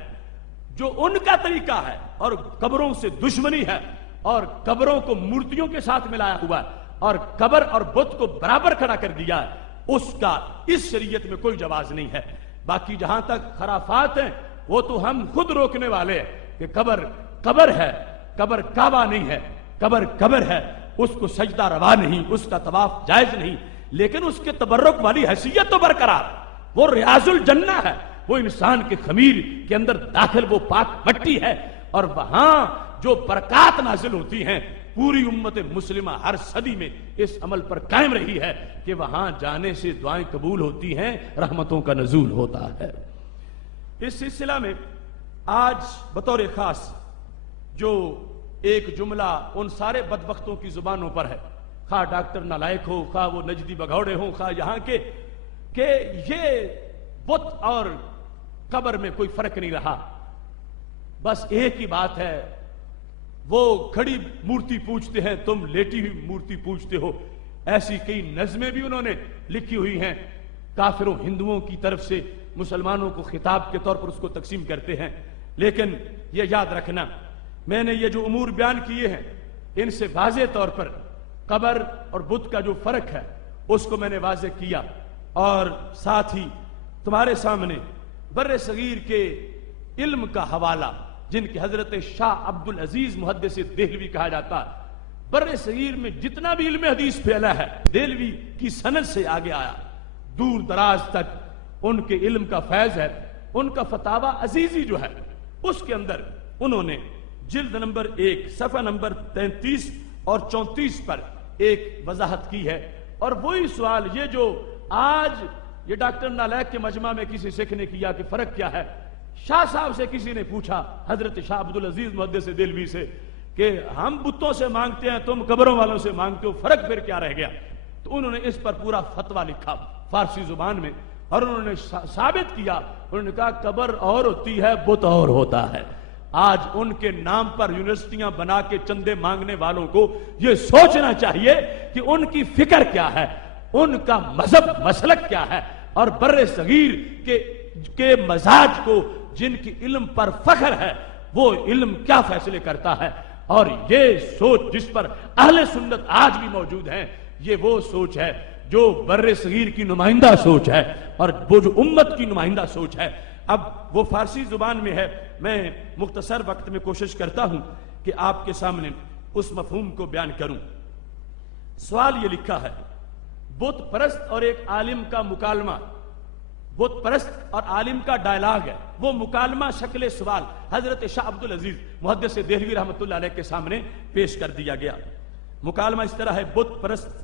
جو ان کا طریقہ ہے اور قبروں سے دشمنی ہے اور قبروں کو مورتیوں کے ساتھ ملایا ہوا ہے اور قبر اور بت کو برابر کھڑا کر دیا ہے، اس کا اس شریعت میں کوئی جواز نہیں ہے. باقی جہاں تک خرافات ہیں وہ تو ہم خود روکنے والے ہیں کہ قبر قبر ہے، قبر کعبہ نہیں ہے، قبر قبر ہے، اس کو سجدہ روا نہیں، اس کا طواف جائز نہیں، لیکن اس کے تبرک والی حیثیت تو برقرار، وہ ریاض الجنہ ہے، وہ انسان کے خمیر کے اندر داخل وہ پاک مٹی ہے اور وہاں جو برکات نازل ہوتی ہیں. پوری امت مسلمہ ہر صدی میں اس عمل پر قائم رہی ہے کہ وہاں جانے سے دعائیں قبول ہوتی ہیں، رحمتوں کا نزول ہوتا ہے. اس سلسلہ میں آج بطور خاص جو ایک جملہ ان سارے بدبختوں کی زبانوں پر ہے، خواہ ڈاکٹر نالائق ہو، خواہ وہ نجدی بگھوڑے ہوں، خواہ یہاں کے، کہ یہ بت اور قبر میں کوئی فرق نہیں رہا، بس ایک ہی بات ہے، وہ کھڑی مورتی پوجتے ہیں، تم لیٹی ہوئی مورتی پوجتے ہو۔ ایسی کئی نظمیں بھی انہوں نے لکھی ہوئی ہیں، کافروں ہندوؤں کی طرف سے مسلمانوں کو خطاب کے طور پر اس کو تقسیم کرتے ہیں۔ لیکن یہ یاد رکھنا، میں نے یہ جو امور بیان کیے ہیں ان سے واضح طور پر قبر اور بت کا جو فرق ہے اس کو میں نے واضح کیا، اور ساتھ ہی تمہارے سامنے بر صغیر کے علم کا حوالہ، جن کی حضرت شاہ عبد العزیز محدث دہلوی کہا جاتا ہے، بر صغیر میں جتنا بھی علم حدیث پھیلا ہے دہلوی کی سند سے آگے آیا، دور دراز تک ان کے علم کا فیض ہے۔ ان کا فتاوی عزیزی جو ہے اس کے اندر انہوں نے جلد نمبر 1 صفحہ نمبر 33 اور 34 پر ایک وضاحت کی ہے، اور وہی سوال یہ جو آج یہ ڈاکٹر نالائق کے مجمع میں کسی سکھ نے کیا کہ فرق کیا ہے، شاہ صاحب سے کسی نے پوچھا حضرت شاہ عبد العزیز محدث دہلوی سے کہ ہم بتوں سے مانگتے ہیں، تم قبروں والوں سے مانگتے ہو، فرق پھر کیا رہ گیا؟ تو انہوں نے اس پر پورا فتویٰ لکھا فارسی زبان میں، اور انہوں نے ثابت کیا، انہوں نے کہا قبر اور ہوتی ہے، بت اور ہوتا ہے۔ آج ان کے نام پر یونیورسٹیاں بنا کے چندے مانگنے والوں کو یہ سوچنا چاہیے کہ ان کی فکر کیا ہے، ان کا مذہب مسلک کیا ہے، اور بر صغیر کے مزاج کو جن کی علم پر فخر ہے وہ علم کیا فیصلے کرتا ہے۔ اور یہ سوچ جس پر اہل سنت آج بھی موجود ہیں، یہ وہ سوچ ہے جو بر صغیر کی نمائندہ سوچ ہے، اور وہ جو امت کی نمائندہ سوچ ہے۔ اب وہ فارسی زبان میں ہے، میں مختصر وقت میں کوشش کرتا ہوں کہ آپ کے سامنے اس مفہوم کو بیان کروں۔ سوال یہ لکھا ہے، بت پرست اور ایک عالم کا مکالمہ، بت پرست اور عالم کا ڈائلاگ ہے، وہ مکالمہ شکل سوال حضرت شاہ عبد العزیز محدث دہلوی رحمۃ اللہ علیہ کے سامنے پیش کر دیا گیا۔ مکالمہ اس طرح ہے، بت پرست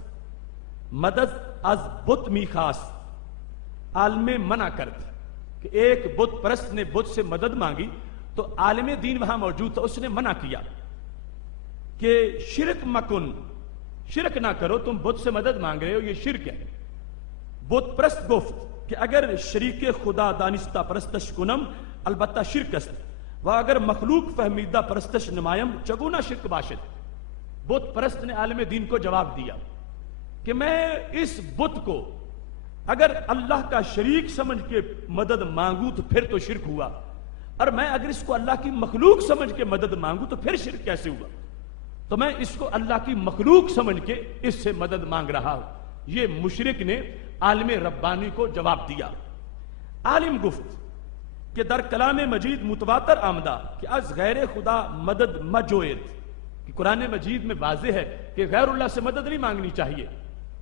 مدد از بت می خواست، عالم منع کرد، کہ ایک بت پرست نے بت سے مدد مانگی تو عالم دین وہاں موجود تھا، اس نے منع کیا کہ شرک مکن، شرک نہ کرو، تم بت سے مدد مانگ رہے ہو، یہ شرک ہے۔ بت پرست گفت کہ اگر شریک خدا دانستہ پرستش کنم البتہ شرک است، و اگر مخلوق فہمیدہ پرستش نمایم چگونا شرک باشد۔ بت پرست نے عالم دین کو جواب دیا کہ میں اس بت کو اگر اللہ کا شریک سمجھ کے مدد مانگوں تو پھر تو شرک ہوا، اور میں اگر اس کو اللہ کی مخلوق سمجھ کے مدد مانگوں تو پھر شرک کیسے ہوا؟ تو میں اس کو اللہ کی مخلوق سمجھ کے اس سے مدد مانگ رہا ہوں۔ یہ مشرک نے عالم ربانی کو جواب دیا۔ عالم گفت کہ در کلام مجید متواتر آمدہ کہ از غیر خدا مدد مجوید، کہ قرآن مجید میں واضح ہے کہ غیر اللہ سے مدد نہیں مانگنی چاہیے،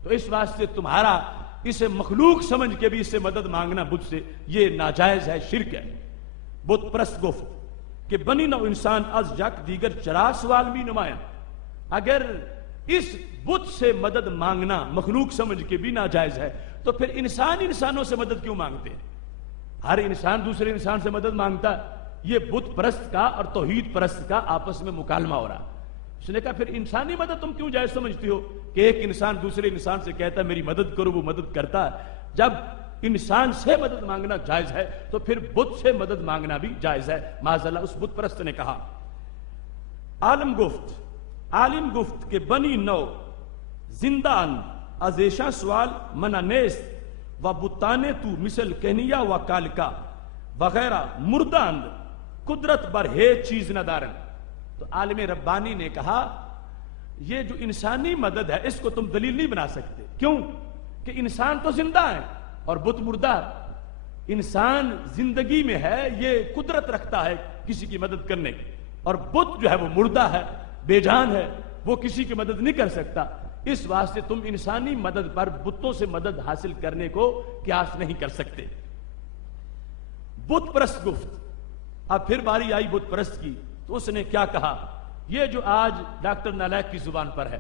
تو اس واسطے تمہارا اسے مخلوق سمجھ کے بھی اس سے مدد مانگنا بت سے یہ ناجائز ہے، شرک ہے۔ بت پرست گفت کہ بنی نو انسان از یک دیگر چرا سوال بھی نمایاں، اگر اس بت سے مدد مانگنا مخلوق سمجھ کے بھی ناجائز ہے تو پھر انسان انسانوں سے مدد کیوں مانگتے ہیں؟ ہر انسان دوسرے انسان سے مدد مانگتا ہے۔ یہ بت پرست کا اور توحید پرست کا آپس میں مکالمہ ہو رہا۔ اس نے کہا پھر انسانی مدد تم کیوں جائز سمجھتی ہو کہ ایک انسان دوسرے انسان سے کہتا ہے میری مدد کرو، وہ مدد کرتا ہے؟ جب انسان سے مدد مانگنا جائز ہے تو پھر بت سے مدد مانگنا بھی جائز ہے، معاذ اللہ۔ اس بت پرست نے کہا۔ عالم گفت کہ بنی نو زندان از ایشا سوال منع نیست و بتانے تو مثل کہنیا و کالکا وغیرہ مرداند قدرت بر ہے چیز نہ دارن۔ تو عالم ربانی نے کہا یہ جو انسانی مدد ہے اس کو تم دلیل نہیں بنا سکتے، کیوں کہ انسان تو زندہ ہے اور بت مردہ ہے۔ انسان زندگی میں ہے، یہ قدرت رکھتا ہے کسی کی مدد کرنے کی، اور بت جو ہے وہ مردہ ہے، بے جان ہے، وہ کسی کی مدد نہیں کر سکتا۔ اس واسطے تم انسانی مدد پر بتوں سے مدد حاصل کرنے کو قیاس نہیں کر سکتے۔ بت پرست گفت، اب پھر باری آئی بت پرست کی، تو اس نے کیا کہا؟ یہ جو آج ڈاکٹر نالائق کی زبان پر ہے۔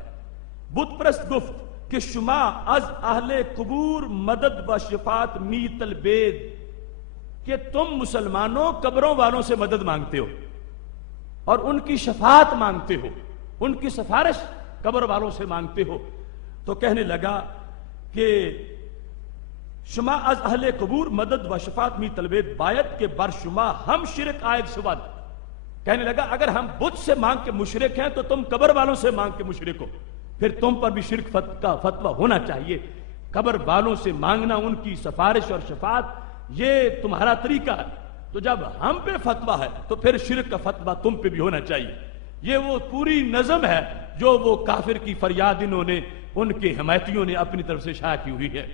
بت پرست گفت کہ شما از اہل قبور مدد و شفاعت میت البید، کہ تم مسلمانوں قبروں والوں سے مدد مانگتے ہو، اور ان کی شفاعت مانگتے ہو، ان کی سفارش قبر والوں سے مانگتے ہو، تو کہنے لگا کہ شما از اہل قبور مدد و شفاعت می طلبید باید کہ بر شما ہم شرک عائد شود. کہنے لگا اگر ہم بت سے مانگ کے مشرک ہیں تو تم قبر والوں سے مانگ کے مشرک ہو، پھر تم پر بھی شرک کا فتویٰ ہونا چاہیے. قبر والوں سے مانگنا ان کی سفارش اور شفاعت یہ تمہارا طریقہ ہے، تو جب ہم پہ فتویٰ ہے تو پھر شرک کا فتویٰ تم پہ بھی ہونا چاہیے. یہ وہ پوری نظم ہے جو وہ کافر کی فریاد انہوں نے، ان کے حمایتیوں نے اپنی طرف سے شائع کی ہوئی ہے.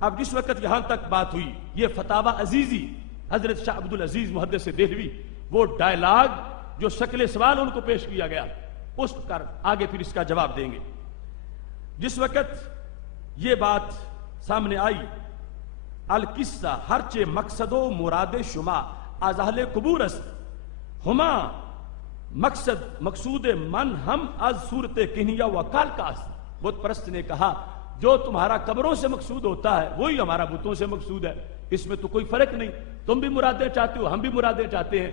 اب جس وقت یہاں تک بات ہوئی، یہ فتاوی عزیزی حضرت شاہ عبد العزیز محدث دہلوی، وہ ڈائلاگ جو شکل سوال ان کو پیش کیا گیا، اس پر آگے پھر اس کا جواب دیں گے. جس وقت یہ بات سامنے آئی، القصہ ہرچے مقصد و مراد شما از اہل قبور است، ہما مقصود من ہم از صورت کنیا و کال کا است. بت پرست نے کہا جو تمہارا قبروں سے مقصود ہوتا ہے وہی ہمارا بتوں سے مقصود ہے، اس میں تو کوئی فرق نہیں. تم بھی مرادیں چاہتے ہو، ہم بھی مرادیں چاہتے ہیں.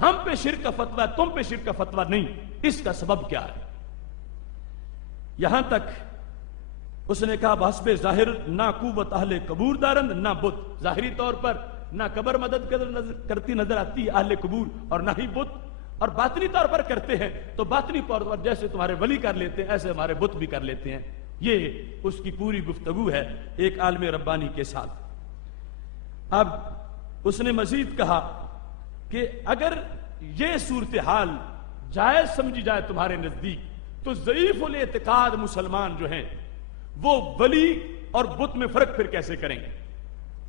ہم پہ شرک کا فتویٰ ہے، تم پہ شرک کا فتویٰ نہیں. اس کا سبب کیا ہے؟ یہاں تک اس نے کہا بحسب ظاہر نہ قوت اہل قبور دارند نہ بت. ظاہری طور پر نہ قبر مدد کرتی نظر آتی ہے اہل قبور اور نہ ہی بت، اور باطنی طور پر کرتے ہیں تو باطنی طور پر جیسے تمہارے ولی کر لیتے ہیں ایسے ہمارے بت بھی کر لیتے ہیں. یہ اس کی پوری گفتگو ہے ایک عالم ربانی کے ساتھ. اب اس نے مزید کہا کہ اگر یہ صورتحال جائز سمجھی جائے تمہارے نزدیک تو ضعیف الاعتقاد مسلمان جو ہیں وہ ولی اور بت میں فرق پھر کیسے کریں گے؟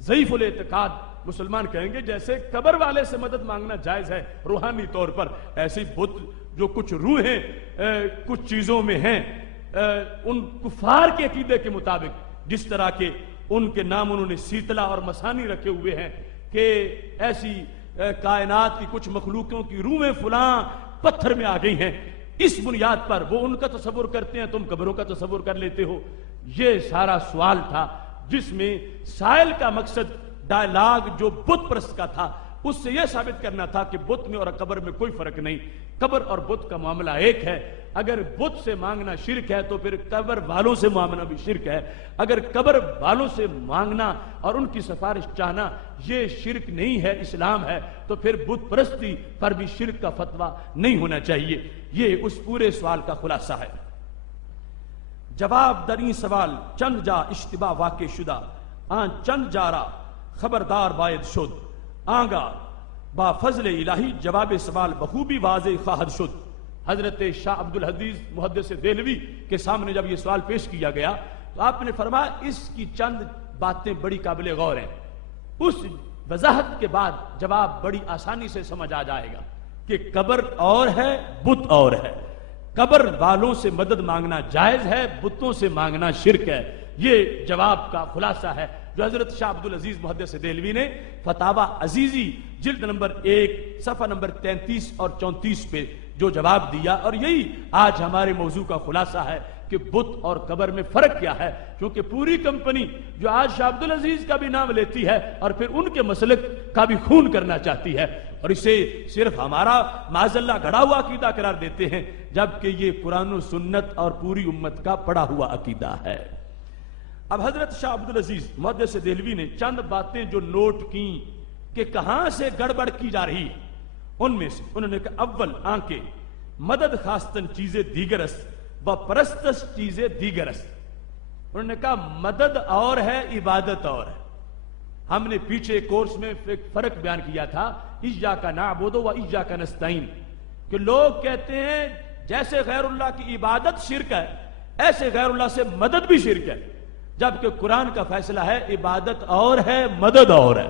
ضعیف الاعتقاد مسلمان کہیں گے جیسے قبر والے سے مدد مانگنا جائز ہے روحانی طور پر، ایسے بت جو کچھ روحیں کچھ چیزوں میں ہیں ان کفار کے عقیدے کے مطابق، جس طرح کے ان کے نام انہوں نے سیتلا اور مسانی رکھے ہوئے ہیں کہ ایسی کائنات کی کچھ مخلوقوں کی روحیں فلاں پتھر میں آ گئی ہیں، اس بنیاد پر وہ ان کا تصور کرتے ہیں، تم قبروں کا تصور کر لیتے ہو. یہ سارا سوال تھا جس میں سائل کا مقصد ڈائلاگ جو بت پرست کا تھا اس سے یہ ثابت کرنا تھا کہ بت میں اور قبر میں کوئی فرق نہیں، قبر اور بت کا معاملہ ایک ہے. اگر بت سے مانگنا شرک ہے تو پھر قبر والوں سے مانگنا بھی شرک ہے. اگر قبر والوں سے مانگنا اور ان کی سفارش چاہنا یہ شرک نہیں ہے، اسلام ہے، تو پھر بت پرستی پر بھی شرک کا فتویٰ نہیں ہونا چاہیے. یہ اس پورے سوال کا خلاصہ ہے. جواب در این سوال چند جا اشتباہ واقع شدہ آن چند جارا خبردار باید شد آنگا با فضل الہی جواب سوال بخوبی واضح خواہد شد. حضرت شاہ عبد العزیز محدث دہلوی کے سامنے جب یہ سوال پیش کیا گیا تو آپ نے فرمایا اس کی چند باتیں بڑی قابل غور ہیں. اس وضاحت کے بعد جواب بڑی آسانی سے سمجھ آ جائے گا کہ قبر اور ہے بت اور ہے. قبر والوں سے مدد مانگنا جائز ہے، بتوں سے مانگنا شرک ہے. یہ جواب کا خلاصہ ہے جو حضرت شاہ عبد العزیز محدث دہلوی نے فتاوی عزیزی جلد نمبر 1 صفحہ نمبر 33 اور 34 پہ جو جواب دیا. اور یہی آج ہمارے موضوع کا خلاصہ ہے کہ بت اور قبر میں فرق کیا ہے، کیونکہ پوری کمپنی جو آج شاہ عبد العزیز کا بھی نام لیتی ہے اور پھر ان کے مسلک کا بھی خون کرنا چاہتی ہے اور اسے صرف ہمارا معاذ اللہ گھڑا ہوا عقیدہ قرار دیتے ہیں، جبکہ یہ قرآن و سنت اور پوری امت کا پڑھا ہوا عقیدہ ہے. اب حضرت شاہ عبد العزیز محدث دہلوی نے چند باتیں جو نوٹ کی کہ کہاں سے گڑبڑ کی جا رہی ہے، ان میں سے انہوں نے کہا اول آنکھیں مدد خواستن چیزیں دیگر است و پرستش چیزیں دیگر است. انہوں نے کہا مدد اور ہے، عبادت اور ہے. ہم نے پیچھے کورس میں فرق بیان کیا تھا ایاک نعبد و ایاک نستعین، کہ لوگ کہتے ہیں جیسے غیر اللہ کی عبادت شرک ہے ایسے غیر اللہ سے مدد بھی شرک ہے، جبکہ قرآن کا فیصلہ ہے عبادت اور ہے مدد اور ہے.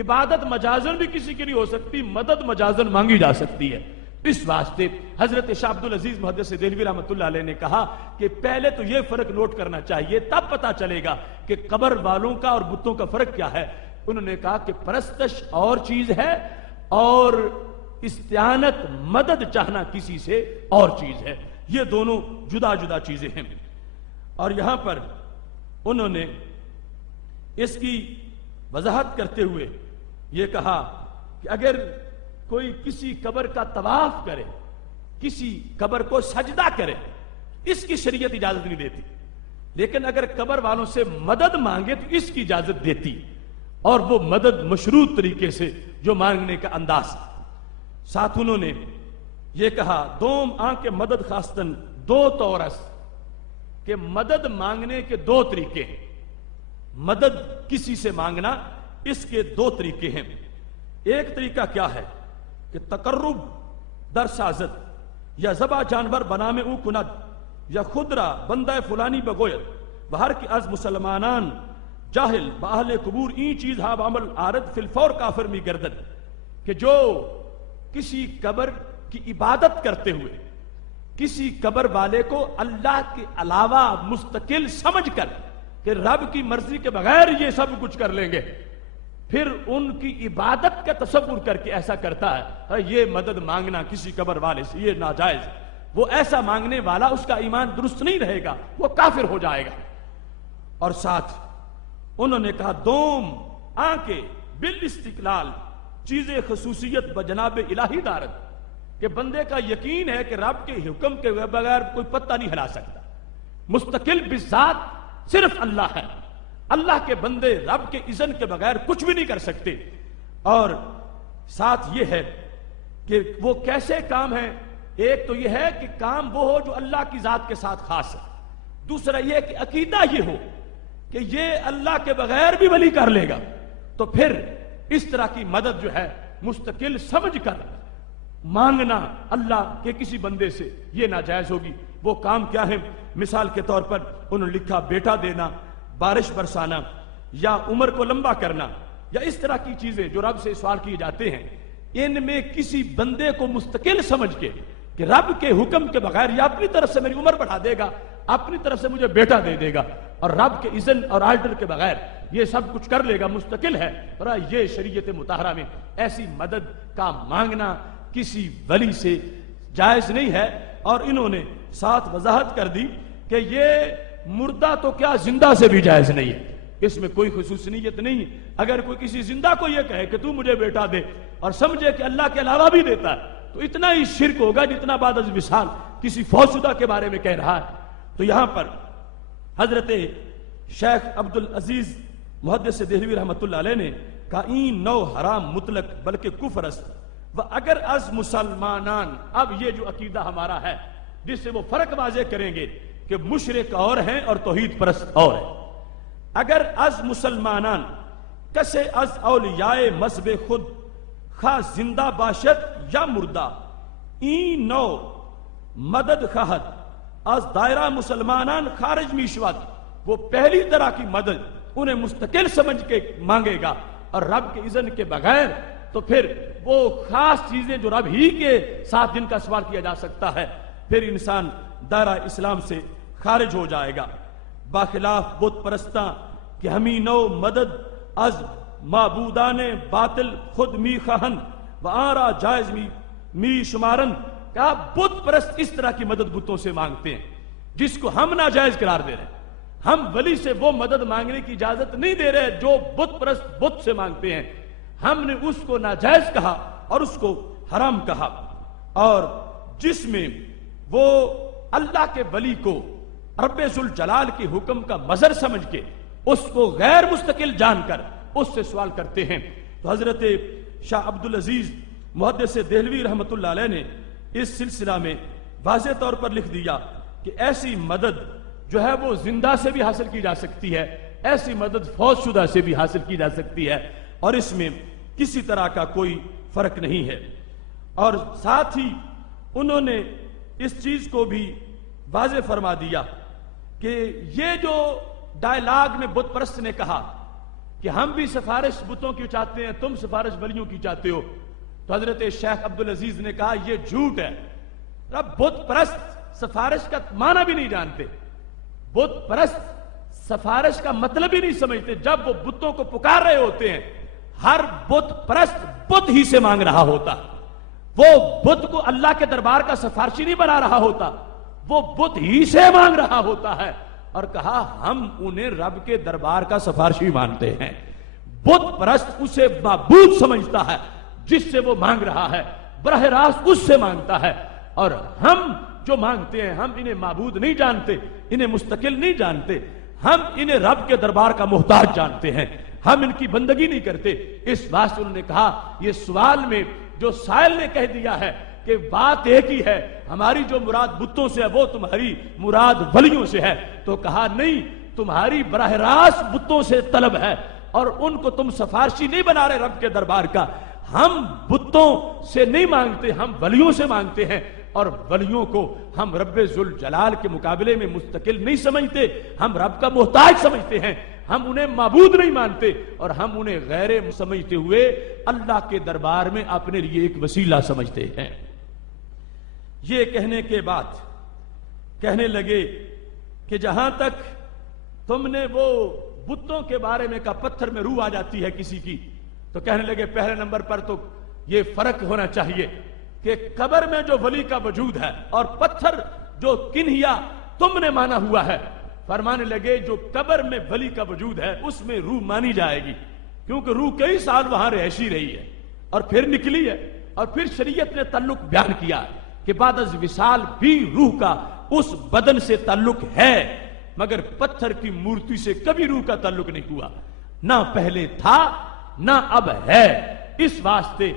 عبادت مجازن بھی کسی کی نہیں ہو سکتی، مدد مجازن مانگی جا سکتی ہے. اس واسطے حضرت شاہ عبد العزیز محدث دہلوی رحمۃ اللہ علیہ نے کہا کہ پہلے تو یہ فرق نوٹ کرنا چاہیے، تب پتا چلے گا کہ قبر والوں کا اور بتوں کا فرق کیا ہے. انہوں نے کہا کہ پرستش اور چیز ہے اور استعانت مدد چاہنا کسی سے اور چیز ہے. یہ دونوں جدا جدا چیزیں ہیں. اور یہاں پر انہوں نے اس کی وضاحت کرتے ہوئے یہ کہا کہ اگر کوئی کسی قبر کا طواف کرے، کسی قبر کو سجدہ کرے، اس کی شریعت اجازت نہیں دیتی، لیکن اگر قبر والوں سے مدد مانگے تو اس کی اجازت دیتی، اور وہ مدد مشروط طریقے سے جو مانگنے کا انداز۔ ساتھ انہوں نے یہ کہا دوم آنکھ مدد خاصتاً دو طورس، کہ مدد مانگنے کے دو طریقے ہیں، مدد کسی سے مانگنا اس کے دو طریقے ہیں۔ ایک طریقہ کیا ہے کہ تقرب در سازت یا ذبح جانور بنامے او کند یا خدرہ بندہ فلانی بگوید بہر کی از مسلمانان جاہل باہل قبور این چیز ہا عمل عارض فی الفور کافر می گردد، کہ جو کسی قبر کی عبادت کرتے ہوئے کسی قبر والے کو اللہ کے علاوہ مستقل سمجھ کر کہ رب کی مرضی کے بغیر یہ سب کچھ کر لیں گے، پھر ان کی عبادت کا تصور کر کے ایسا کرتا ہے، یہ مدد مانگنا کسی قبر والے سے یہ ناجائز، وہ ایسا مانگنے والا اس کا ایمان درست نہیں رہے گا، وہ کافر ہو جائے گا۔ اور ساتھ انہوں نے کہا دوم آنکھیں بالاستقلال چیز خصوصیت بجناب الہی دارت، کہ بندے کا یقین ہے کہ رب کے حکم کے بغیر کوئی پتہ نہیں ہلا سکتا، مستقل بذات صرف اللہ ہے، اللہ کے بندے رب کے اذن کے بغیر کچھ بھی نہیں کر سکتے۔ اور ساتھ یہ ہے کہ وہ کیسے کام ہے، ایک تو یہ ہے کہ کام وہ ہو جو اللہ کی ذات کے ساتھ خاص ہے، دوسرا یہ کہ عقیدہ یہ ہو کہ یہ اللہ کے بغیر بھی ولی کر لے گا، تو پھر اس طرح کی مدد جو ہے مستقل سمجھ کر مانگنا اللہ کے کسی بندے سے یہ ناجائز ہوگی۔ وہ کام کیا ہے؟ مثال کے طور پر انہوں نے لکھا بیٹا دینا، بارش برسانا، یا عمر کو لمبا کرنا، یا اس طرح کی چیزیں جو رب سے سوال کیے جاتے ہیں، ان میں کسی بندے کو مستقل سمجھ کے کہ رب کے حکم کے بغیر یا اپنی طرف سے میری عمر بڑھا دے گا، اپنی طرف سے مجھے بیٹا دے دے گا، اور رب کے اذن اور آرڈر کے بغیر یہ سب کچھ کر لے گا، مستقل ہے، اور یہ شریعت مطہرہ میں ایسی مدد کا مانگنا کسی ولی سے جائز نہیں ہے۔ اور انہوں نے ساتھ وضاحت کر دی کہ یہ مردہ تو کیا زندہ سے بھی جائز نہیں ہے، اس میں کوئی خصوصیت نہیں۔ اگر کوئی کسی زندہ کو یہ کہے کہ تو مجھے بیٹا دے اور سمجھے کہ اللہ کے علاوہ بھی دیتا ہے، تو اتنا ہی شرک ہوگا جتنا بعد از وصال کسی فوت شدہ کے بارے میں کہہ رہا ہے۔ تو یہاں پر حضرت شیخ عبدالعزیز محدث دہلوی رحمۃ اللہ علیہ نے کہا این نو حرام مطلق بلکہ کفر است، و اگر از مسلمانان، اب یہ جو عقیدہ ہمارا ہے جس سے وہ فرق واضح کریں گے کہ مشرک اور ہیں اور توحید پرست اور ہیں، اگر از مسلمانان کسے از اولیاء مذہب خود خواہ زندہ باشد یا مردہ این نو مدد خواہد از دائرہ مسلمانان خارج میشود، وہ پہلی طرح کی مدد انہیں مستقل سمجھ کے مانگے گا اور رب کے اذن کے بغیر، تو پھر وہ خاص چیزیں جو رب ہی کے ساتھ جن کا سوال کیا جا سکتا ہے، پھر انسان دائرہ اسلام سے خارج ہو جائے گا۔ باخلاف بت پرستاں کہ ہمیں نو مدد از معبودان باطل خود می خواہن و آرا جائز می شمارن، کہا بت پرست اس طرح کی مدد بتوں سے مانگتے ہیں جس کو ہم ناجائز قرار دے رہے ہیں۔ ہم ولی سے وہ مدد مانگنے کی اجازت نہیں دے رہے جو بت پرست بت سے مانگتے ہیں، ہم نے اس کو ناجائز کہا اور اس کو حرام کہا۔ اور جس میں وہ اللہ کے ولی کو رب ذوالجلال کے حکم کا مظہر سمجھ کے اس کو غیر مستقل جان کر اس سے سوال کرتے ہیں، تو حضرت شاہ عبدالعزیز محدث دہلوی رحمۃ اللہ علیہ نے اس سلسلہ میں واضح طور پر لکھ دیا کہ ایسی مدد جو ہے وہ زندہ سے بھی حاصل کی جا سکتی ہے، ایسی مدد فوت شدہ سے بھی حاصل کی جا سکتی ہے، اور اس میں کسی طرح کا کوئی فرق نہیں ہے۔ اور ساتھ ہی انہوں نے اس چیز کو بھی واضح فرما دیا کہ یہ جو ڈائلاگ میں بت پرست نے کہا کہ ہم بھی سفارش بتوں کی چاہتے ہیں، تم سفارش ولیوں کی چاہتے ہو، تو حضرت شیخ عبدالعزیز نے کہا یہ جھوٹ ہے۔ رب بت پرست سفارش کا معنی بھی نہیں جانتے، بت پرست سفارش کا مطلب ہی نہیں سمجھتے۔ جب وہ بتوں کو پکار رہے ہوتے ہیں، ہر بت پرست بت ہی سے مانگ رہا ہوتا، وہ بت کو اللہ کے دربار کا سفارشی نہیں بنا رہا ہوتا، وہ بت ہی سے مانگ رہا ہوتا ہے، اور کہا ہم انہیں رب کے دربار کا سفارشی مانتے ہیں۔ بت پرست اسے معبود سمجھتا ہے، جس سے وہ مانگ رہا ہے براہ راست اس سے مانگتا ہے. اور ہم جو مانگتے ہیں ہم انہیں معبود نہیں جانتے, انہیں مستقل نہیں جانتے, ہم انہیں رب کے دربار کا محتاج جانتے ہیں, ہم ان کی بندگی نہیں کرتے. اس بات سے انہوں نے کہا, یہ سوال میں جو سائل نے کہہ دیا ہے کہ بات ایک ہی ہے, ہماری جو مراد بتوں سے ہے وہ تمہاری مراد ولیوں سے ہے, تو کہا نہیں, تمہاری براہ راست بتوں سے طلب ہے اور ان کو تم سفارشی نہیں بنا رہے رب کے دربار کا. ہم بتوں سے نہیں مانگتے, ہم ولیوں سے مانگتے ہیں, اور ولیوں کو ہم رب ذوالجلال کے مقابلے میں مستقل نہیں سمجھتے, ہم رب کا محتاج سمجھتے ہیں, ہم انہیں معبود نہیں مانتے, اور ہم انہیں غیر سمجھتے ہوئے اللہ کے دربار میں اپنے لیے ایک وسیلہ سمجھتے ہیں. یہ کہنے کے بعد کہنے لگے کہ جہاں تک تم نے وہ بتوں کے بارے میں کہا پتھر میں روح آ جاتی ہے کسی کی, تو کہنے لگے پہلے نمبر پر تو یہ فرق ہونا چاہیے کہ قبر میں جو ولی کا وجود ہے اور پتھر جو کنہیا تم نے مانا ہوا ہے. فرمانے لگے جو قبر میں ولی کا وجود ہے اس میں روح مانی جائے گی, کیونکہ روح کئی سال وہاں رہشی رہی ہے اور پھر نکلی ہے, اور پھر شریعت نے تعلق بیان کیا کہ بعد از وصال بھی روح کا اس بدن سے تعلق ہے, مگر پتھر کی مورتی سے کبھی روح کا تعلق نہیں ہوا, نہ پہلے تھا نہ اب ہے. اس واسطے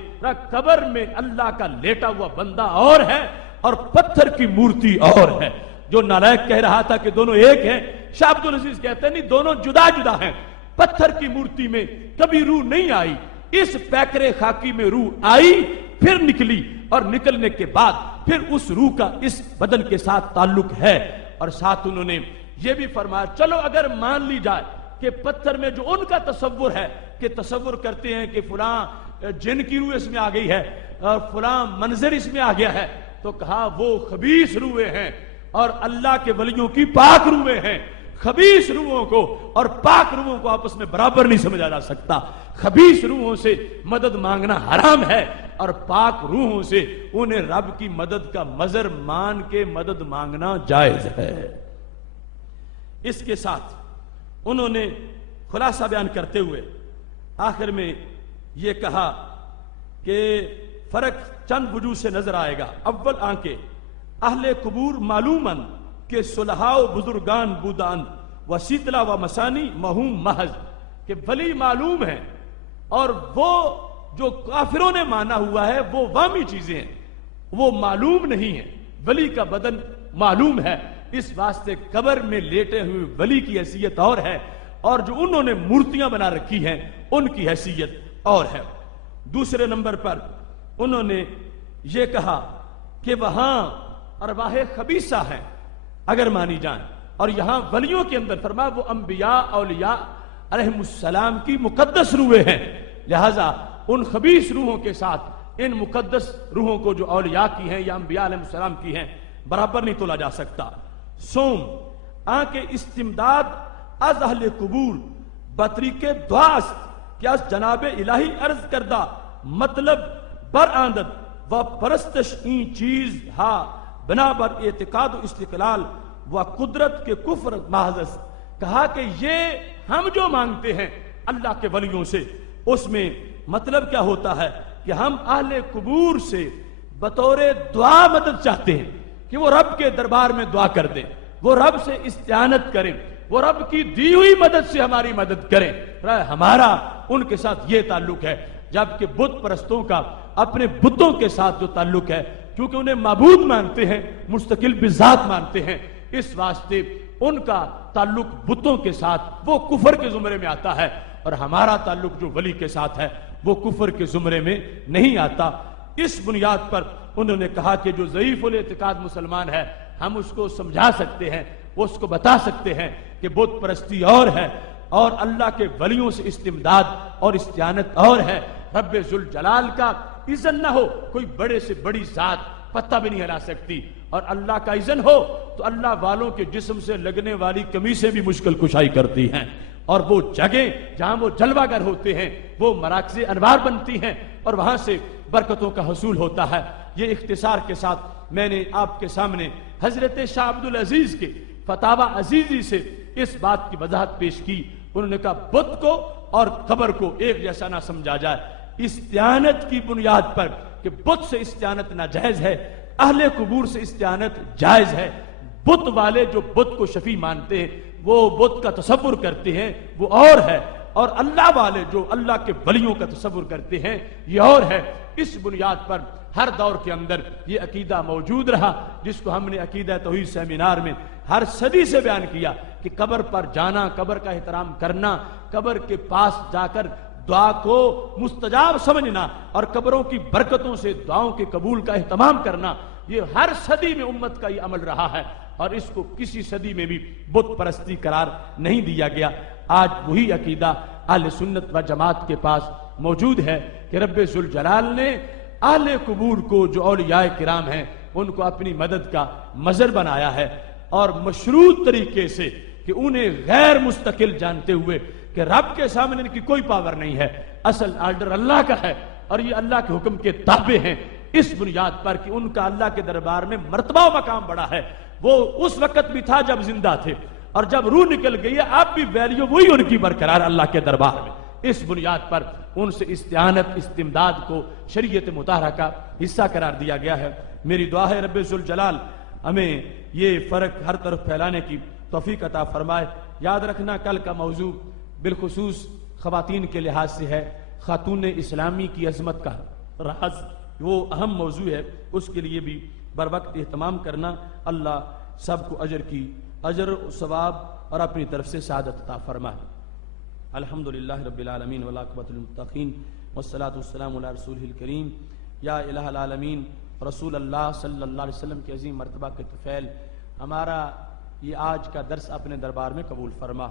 قبر میں اللہ کا لیٹا ہوا بندہ اور ہے اور پتھر کی مورتی اور ہے. جو نالائق کہہ رہا تھا کہ دونوں ایک ہیں, شاہ عبد العزیز کہتے ہیں نہیں, دونوں جدا جدا ہیں. پتھر کی مورتی میں کبھی روح نہیں آئی, اس پیکرے خاکی میں روح آئی, پھر نکلی, اور نکلنے کے بعد پھر اس روح کا اس بدن کے ساتھ تعلق ہے. اور ساتھ انہوں نے یہ بھی فرمایا چلو اگر مان لی جائے کہ پتھر میں جو ان کا تصور ہے کہ تصور کرتے ہیں کہ فلاں جن کی روح اس میں آ گئی ہے اور فلاں منظر اس میں آ گیا ہے, تو کہا وہ خبیث روحیں ہیں اور اللہ کے ولیوں کی پاک روحیں ہیں. خبیث روحوں کو اور پاک روحوں کو آپس میں برابر نہیں سمجھا جا سکتا. خبیث روحوں سے مدد مانگنا حرام ہے اور پاک روحوں سے انہیں رب کی مدد کا مظہر مان کے مدد مانگنا جائز ہے. اس کے ساتھ انہوں نے خلاصہ بیان کرتے ہوئے آخر میں یہ کہا کہ فرق چند وجوہ سے نظر آئے گا. اول آنکہ اہل قبور معلوماً کہ صلحاء و بزرگان بودان و سیتلا و مسانی مہوم محض, کہ ولی معلوم ہیں اور وہ جو کافروں نے مانا ہوا ہے وہ وامی چیزیں ہیں, وہ معلوم نہیں ہیں. ولی کا بدن معلوم ہے, اس واسطے قبر میں لیٹے ہوئے ولی کی حیثیت اور ہے, اور جو انہوں نے مورتیاں بنا رکھی ہیں ان کی حیثیت اور ہے. دوسرے نمبر پر انہوں نے یہ کہا کہ وہاں ارواح خبیثہ ہیں اگر مانی جائیں, اور یہاں ولیوں کے اندر فرمایا وہ انبیاء اولیاء علیہم السلام کی مقدس روحیں ہیں, لہذا ان خبیث روحوں کے ساتھ ان مقدس روحوں کو جو اولیاء کی ہیں یا انبیاء علیہ السلام کی ہیں برابر نہیں تولا جا سکتا. سوم آنکہ استمداد از اہل قبور بطریق دعاست کہ از جناب الہی عرض کردہ مطلب برآمدد و پرستش این چیز ہا بنا بر اعتقاد و استقلال و قدرت کے کفر محض. کہا کہ یہ ہم جو مانگتے ہیں اللہ کے ولیوں سے اس میں مطلب کیا ہوتا ہے کہ ہم اہل قبور سے بطور دعا مدد چاہتے ہیں کہ وہ رب کے دربار میں دعا کر دیں, وہ رب سے استعانت کریں, وہ رب کی دی ہوئی مدد سے ہماری مدد کریں. ہمارا ان کے ساتھ یہ تعلق ہے, جبکہ بت پرستوں کا اپنے بتوں کے ساتھ جو تعلق ہے کیونکہ انہیں معبود مانتے ہیں, مستقل بذات مانتے ہیں, اس واسطے ان کا تعلق بتوں کے ساتھ وہ کفر کے زمرے میں آتا ہے, اور ہمارا تعلق جو ولی کے ساتھ ہے وہ کفر کے زمرے میں نہیں آتا. اس بنیاد پر انہوں نے کہا کہ جو ضعیف الاعتقاد مسلمان ہے ہم اس کو سمجھا سکتے ہیں, اس کو بتا سکتے ہیں کہ بت پرستی اور ہے اور اللہ کے ولیوں سے استمداد اور استعانت اور ہے. رب ذوالجلال کا اذن نہ ہو کوئی بڑے سے بڑی ذات پتہ بھی نہیں ہلا سکتی, اور اللہ کا اذن ہو تو اللہ والوں کے جسم سے لگنے والی قمیصیں بھی مشکل کشائی کرتی ہیں, اور وہ جگہیں جہاں وہ جلوہ گر ہوتے ہیں وہ مراکز انوار بنتی ہیں اور وہاں سے برکتوں کا حصول ہوتا ہے. یہ اختصار کے ساتھ میں نے آپ کے سامنے حضرت شاہ عبد العزیز کے فتاوی عزیزی سے اس بات کی وضاحت پیش کی. انہوں نے کہا بت کو اور قبر کو ایک جیسا نہ سمجھا جائے, استعانت کی بنیاد پر کہ بت سے استعانت ناجائز ہے، اہل قبور سے استعانت جائز ہے۔ بت والے جو بت کو شفیع مانتے ہیں، وہ بت کا تصور کرتے ہیں، وہ اور ہے، اور اللہ والے جو اللہ کے ولیوں کا تصور کرتے ہیں یہ اور ہے۔ اس بنیاد پر ہر دور کے اندر یہ عقیدہ موجود رہا، جس کو ہم نے عقیدہ توحید سیمینار میں ہر صدی سے بیان کیا کہ قبر پر جانا، قبر کا احترام کرنا، قبر کے پاس جا کر دعا کو مستجاب سمجھنا اور قبروں کی برکتوں سے دعاؤں کے قبول کا اہتمام کرنا، یہ ہر صدی میں امت کا یہ عمل رہا ہے، اور اس کو کسی صدی میں بھی بت پرستی قرار نہیں دیا گیا۔ آج وہی عقیدہ اہل سنت و جماعت کے پاس موجود ہے کہ رب ذوالجلال نے اہل قبور کو جو اولیاء کرام ہیں ان کو اپنی مدد کا مظہر بنایا ہے، اور مشروط طریقے سے کہ انہیں غیر مستقل جانتے ہوئے کہ رب کے سامنے ان کی کوئی پاور نہیں ہے، اصل آرڈر اللہ کا ہے اور یہ اللہ کے حکم کے تابع ہیں، اس بنیاد پر کہ ان کا اللہ کے دربار میں مرتبہ و مقام بڑا ہے۔ وہ اس وقت بھی تھا جب زندہ تھے، اور جب روح نکل گئی ہے اب بھی ویلیو وہی ان کی برقرار اللہ کے دربار میں۔ اس بنیاد پر ان سے استعانت، استمداد کو شریعت مطہرہ کا حصہ قرار دیا گیا ہے۔ میری دعا ہے رب ذوالجلال ہمیں یہ فرق ہر طرف پھیلانے کی توفیق عطا فرمائے۔ یاد رکھنا کل کا موضوع بالخصوص خواتین کے لحاظ سے ہے، خاتون اسلامی کی عظمت کا راز، وہ اہم موضوع ہے، اس کے لیے بھی بر وقت اہتمام کرنا۔ اللہ سب کو اجر و ثواب اور اپنی طرف سے سعادت عطا فرمائے۔ الحمدللہ رب العالمین والعاقبۃ للمتقین والصلاۃ والسلام علی رسولہ الکریم۔ یا الہ العالمین رسول اللہ صلی اللہ علیہ وسلم کے عظیم مرتبہ کے طفیل، ہمارا یہ آج کا درس اپنے دربار میں قبول فرما،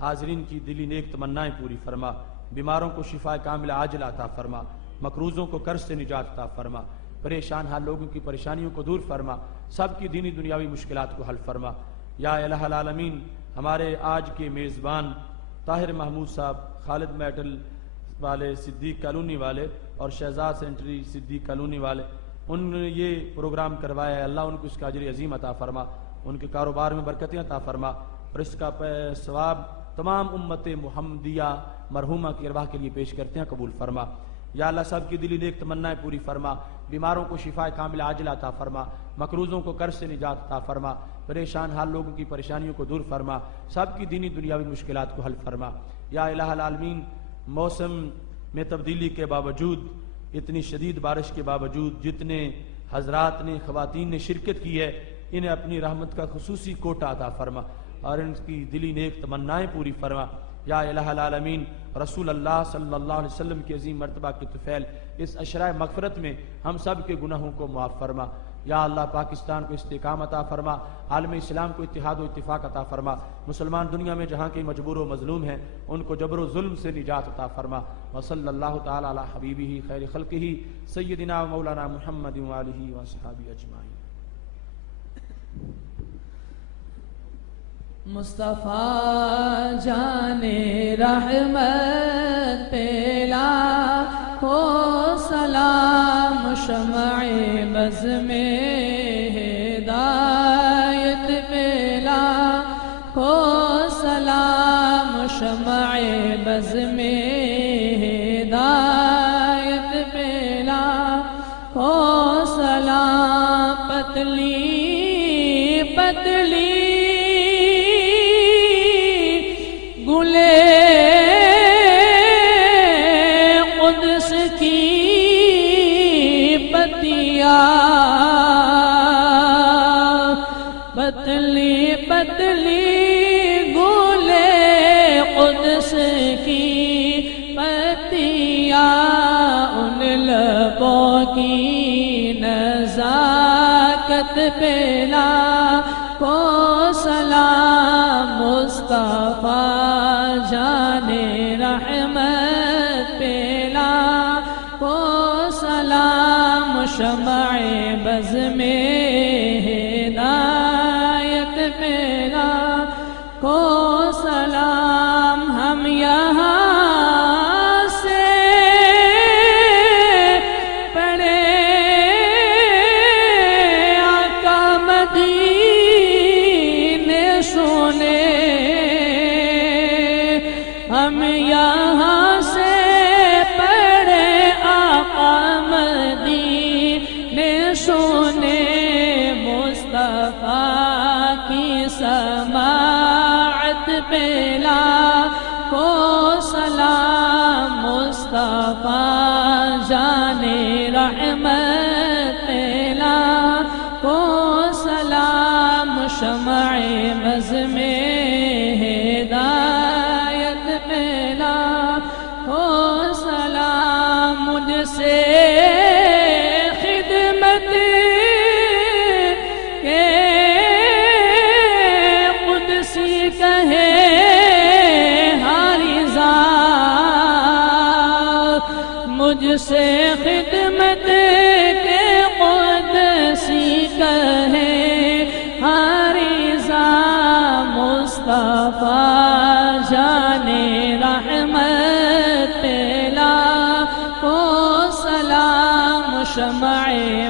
حاضرین کی دلی نیک تمنائیں پوری فرما، بیماروں کو شفا کاملہ عاجلہ عطا فرما، مقروضوں کو قرض سے نجات عطا فرما، پریشان حال لوگوں کی پریشانیوں کو دور فرما، سب کی دینی دنیاوی مشکلات کو حل فرما۔ یا الہ العالمین ہمارے آج کے میزبان طاہر محمود صاحب، خالد میٹل والے، صدیق کالونی والے اور شہزاد سینٹری صدیق کالونی والے، ان نے یہ پروگرام کروایا ہے، اللہ ان کو اس کا اجر عظیم عطا فرما، ان کے کاروبار میں برکتیں عطا فرما، اور اس کا ثواب تمام امت محمدیہ مرحومہ کی ارواح کے لیے پیش کرتے ہیں، قبول فرما۔ یا اللہ سب کی دلی نیک تمنائیں پوری فرما، بیماروں کو شفا کاملہ عاجلہ عطا فرما، مقروضوں کو قرض سے نجات عطا فرما، پریشان حال لوگوں کی پریشانیوں کو دور فرما، سب کی دینی دنیاوی مشکلات کو حل فرما۔ یا الہ العالمین موسم میں تبدیلی کے باوجود، اتنی شدید بارش کے باوجود جتنے حضرات نے، خواتین نے شرکت کی ہے، انہیں اپنی رحمت کا خصوصی کوٹہ عطا فرما اور ان کی دلی نیک تمنائیں پوری فرما۔ یا الہ العالمین رسول اللہ صلی اللہ علیہ وسلم کی عظیم مرتبہ کے طفیل، اس عشرہ مغفرت میں ہم سب کے گناہوں کو معاف فرما۔ یا اللہ پاکستان کو استحکام عطا فرما، عالم اسلام کو اتحاد و اتفاق عطا فرما، مسلمان دنیا میں جہاں کے مجبور و مظلوم ہیں ان کو جبر و ظلم سے نجات عطا فرما۔ وصلی اللہ تعالی علی حبیبہ خیر خلقہ سیدنا و مولانا محمد و آلہ و صحابہ اجمعین۔ مصطفیٰ جان رحمت پہ لاکھوں سلام، شمع بز میں ہدایت پہ لاکھوں سلام، شمع بز میں ہدایت پہ لاکھوں سلام۔ پتلی پتلی قدس کی پتیاں، پتلی پتلی گلے قدس کی پتیاں، ان لبوں کی نزاکت پہ لاکھوں سلام۔ مصطفیٰ جان رحمت پہ لاکھوں سلام، شمع بز میں ہدایت پہ لاکھوں سلام۔ ہم یہاں سے پڑھے آقا مدینے سنے، ہم یہاں سے پڑھے مصطفیٰ جان رحمت پہلا کو سلام شمع بز میں ہدایت پہلا کو سلام مجھ سے خدمت کے قدسی کہے مجھ سے خدمت کے قدسی کہے حریضہ مصطفیٰ جان رحمت پہلا کو سلام شمع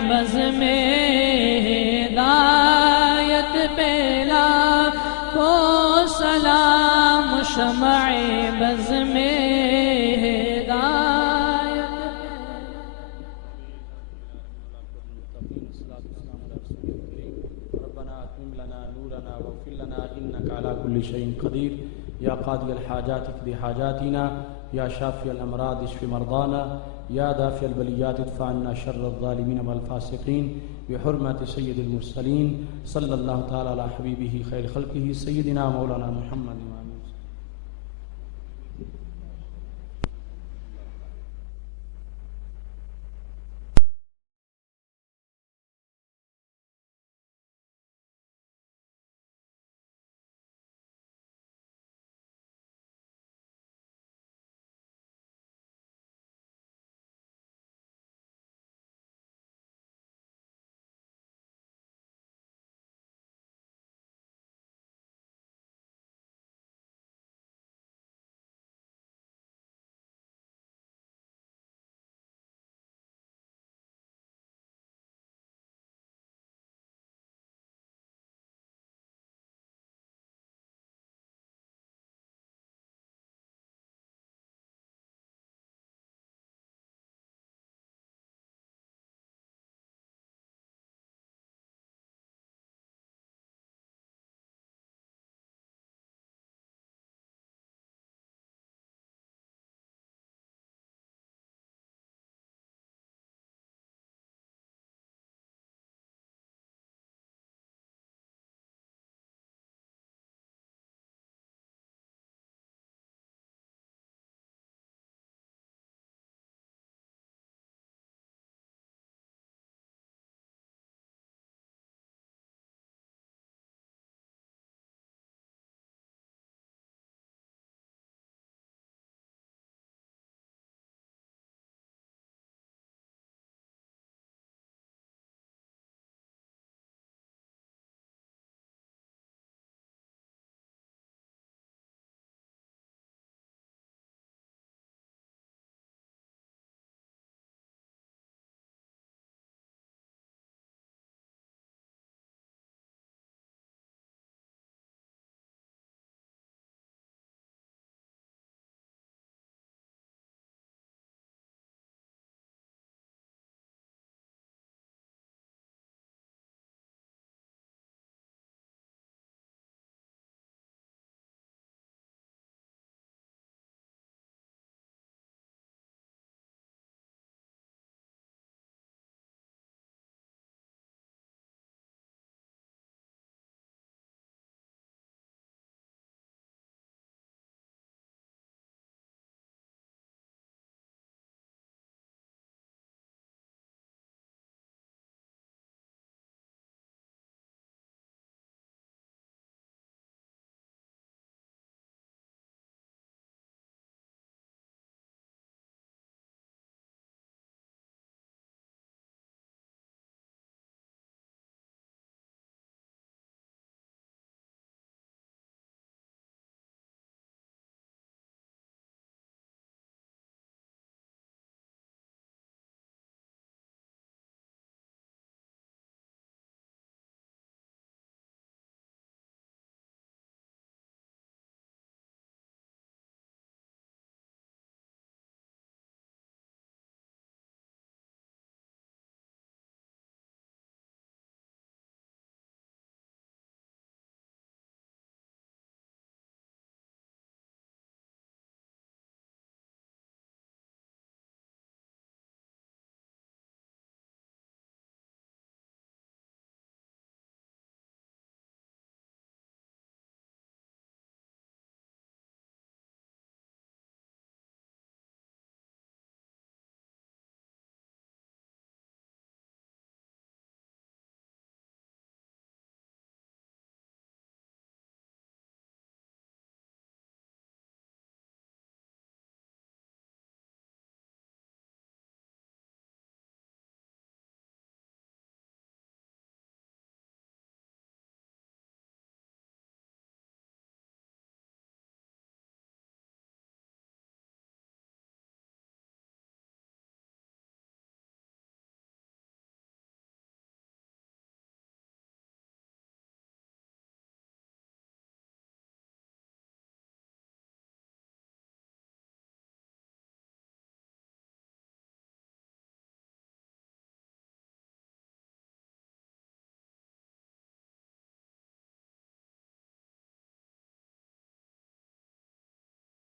بز میں ہدایت پہلا کو سلام شمع بز میں كل شيء قدير يا قاضي الحاجات اقض حاجاتنا يا شافي الأمراض اشف مرضانا يا دافع البليات ادفع عنا شر الظالمين والفاسقين بحرمة سيد المرسلين صلى الله تعالى على حبيبه خير خلقه سيدنا مولانا محمد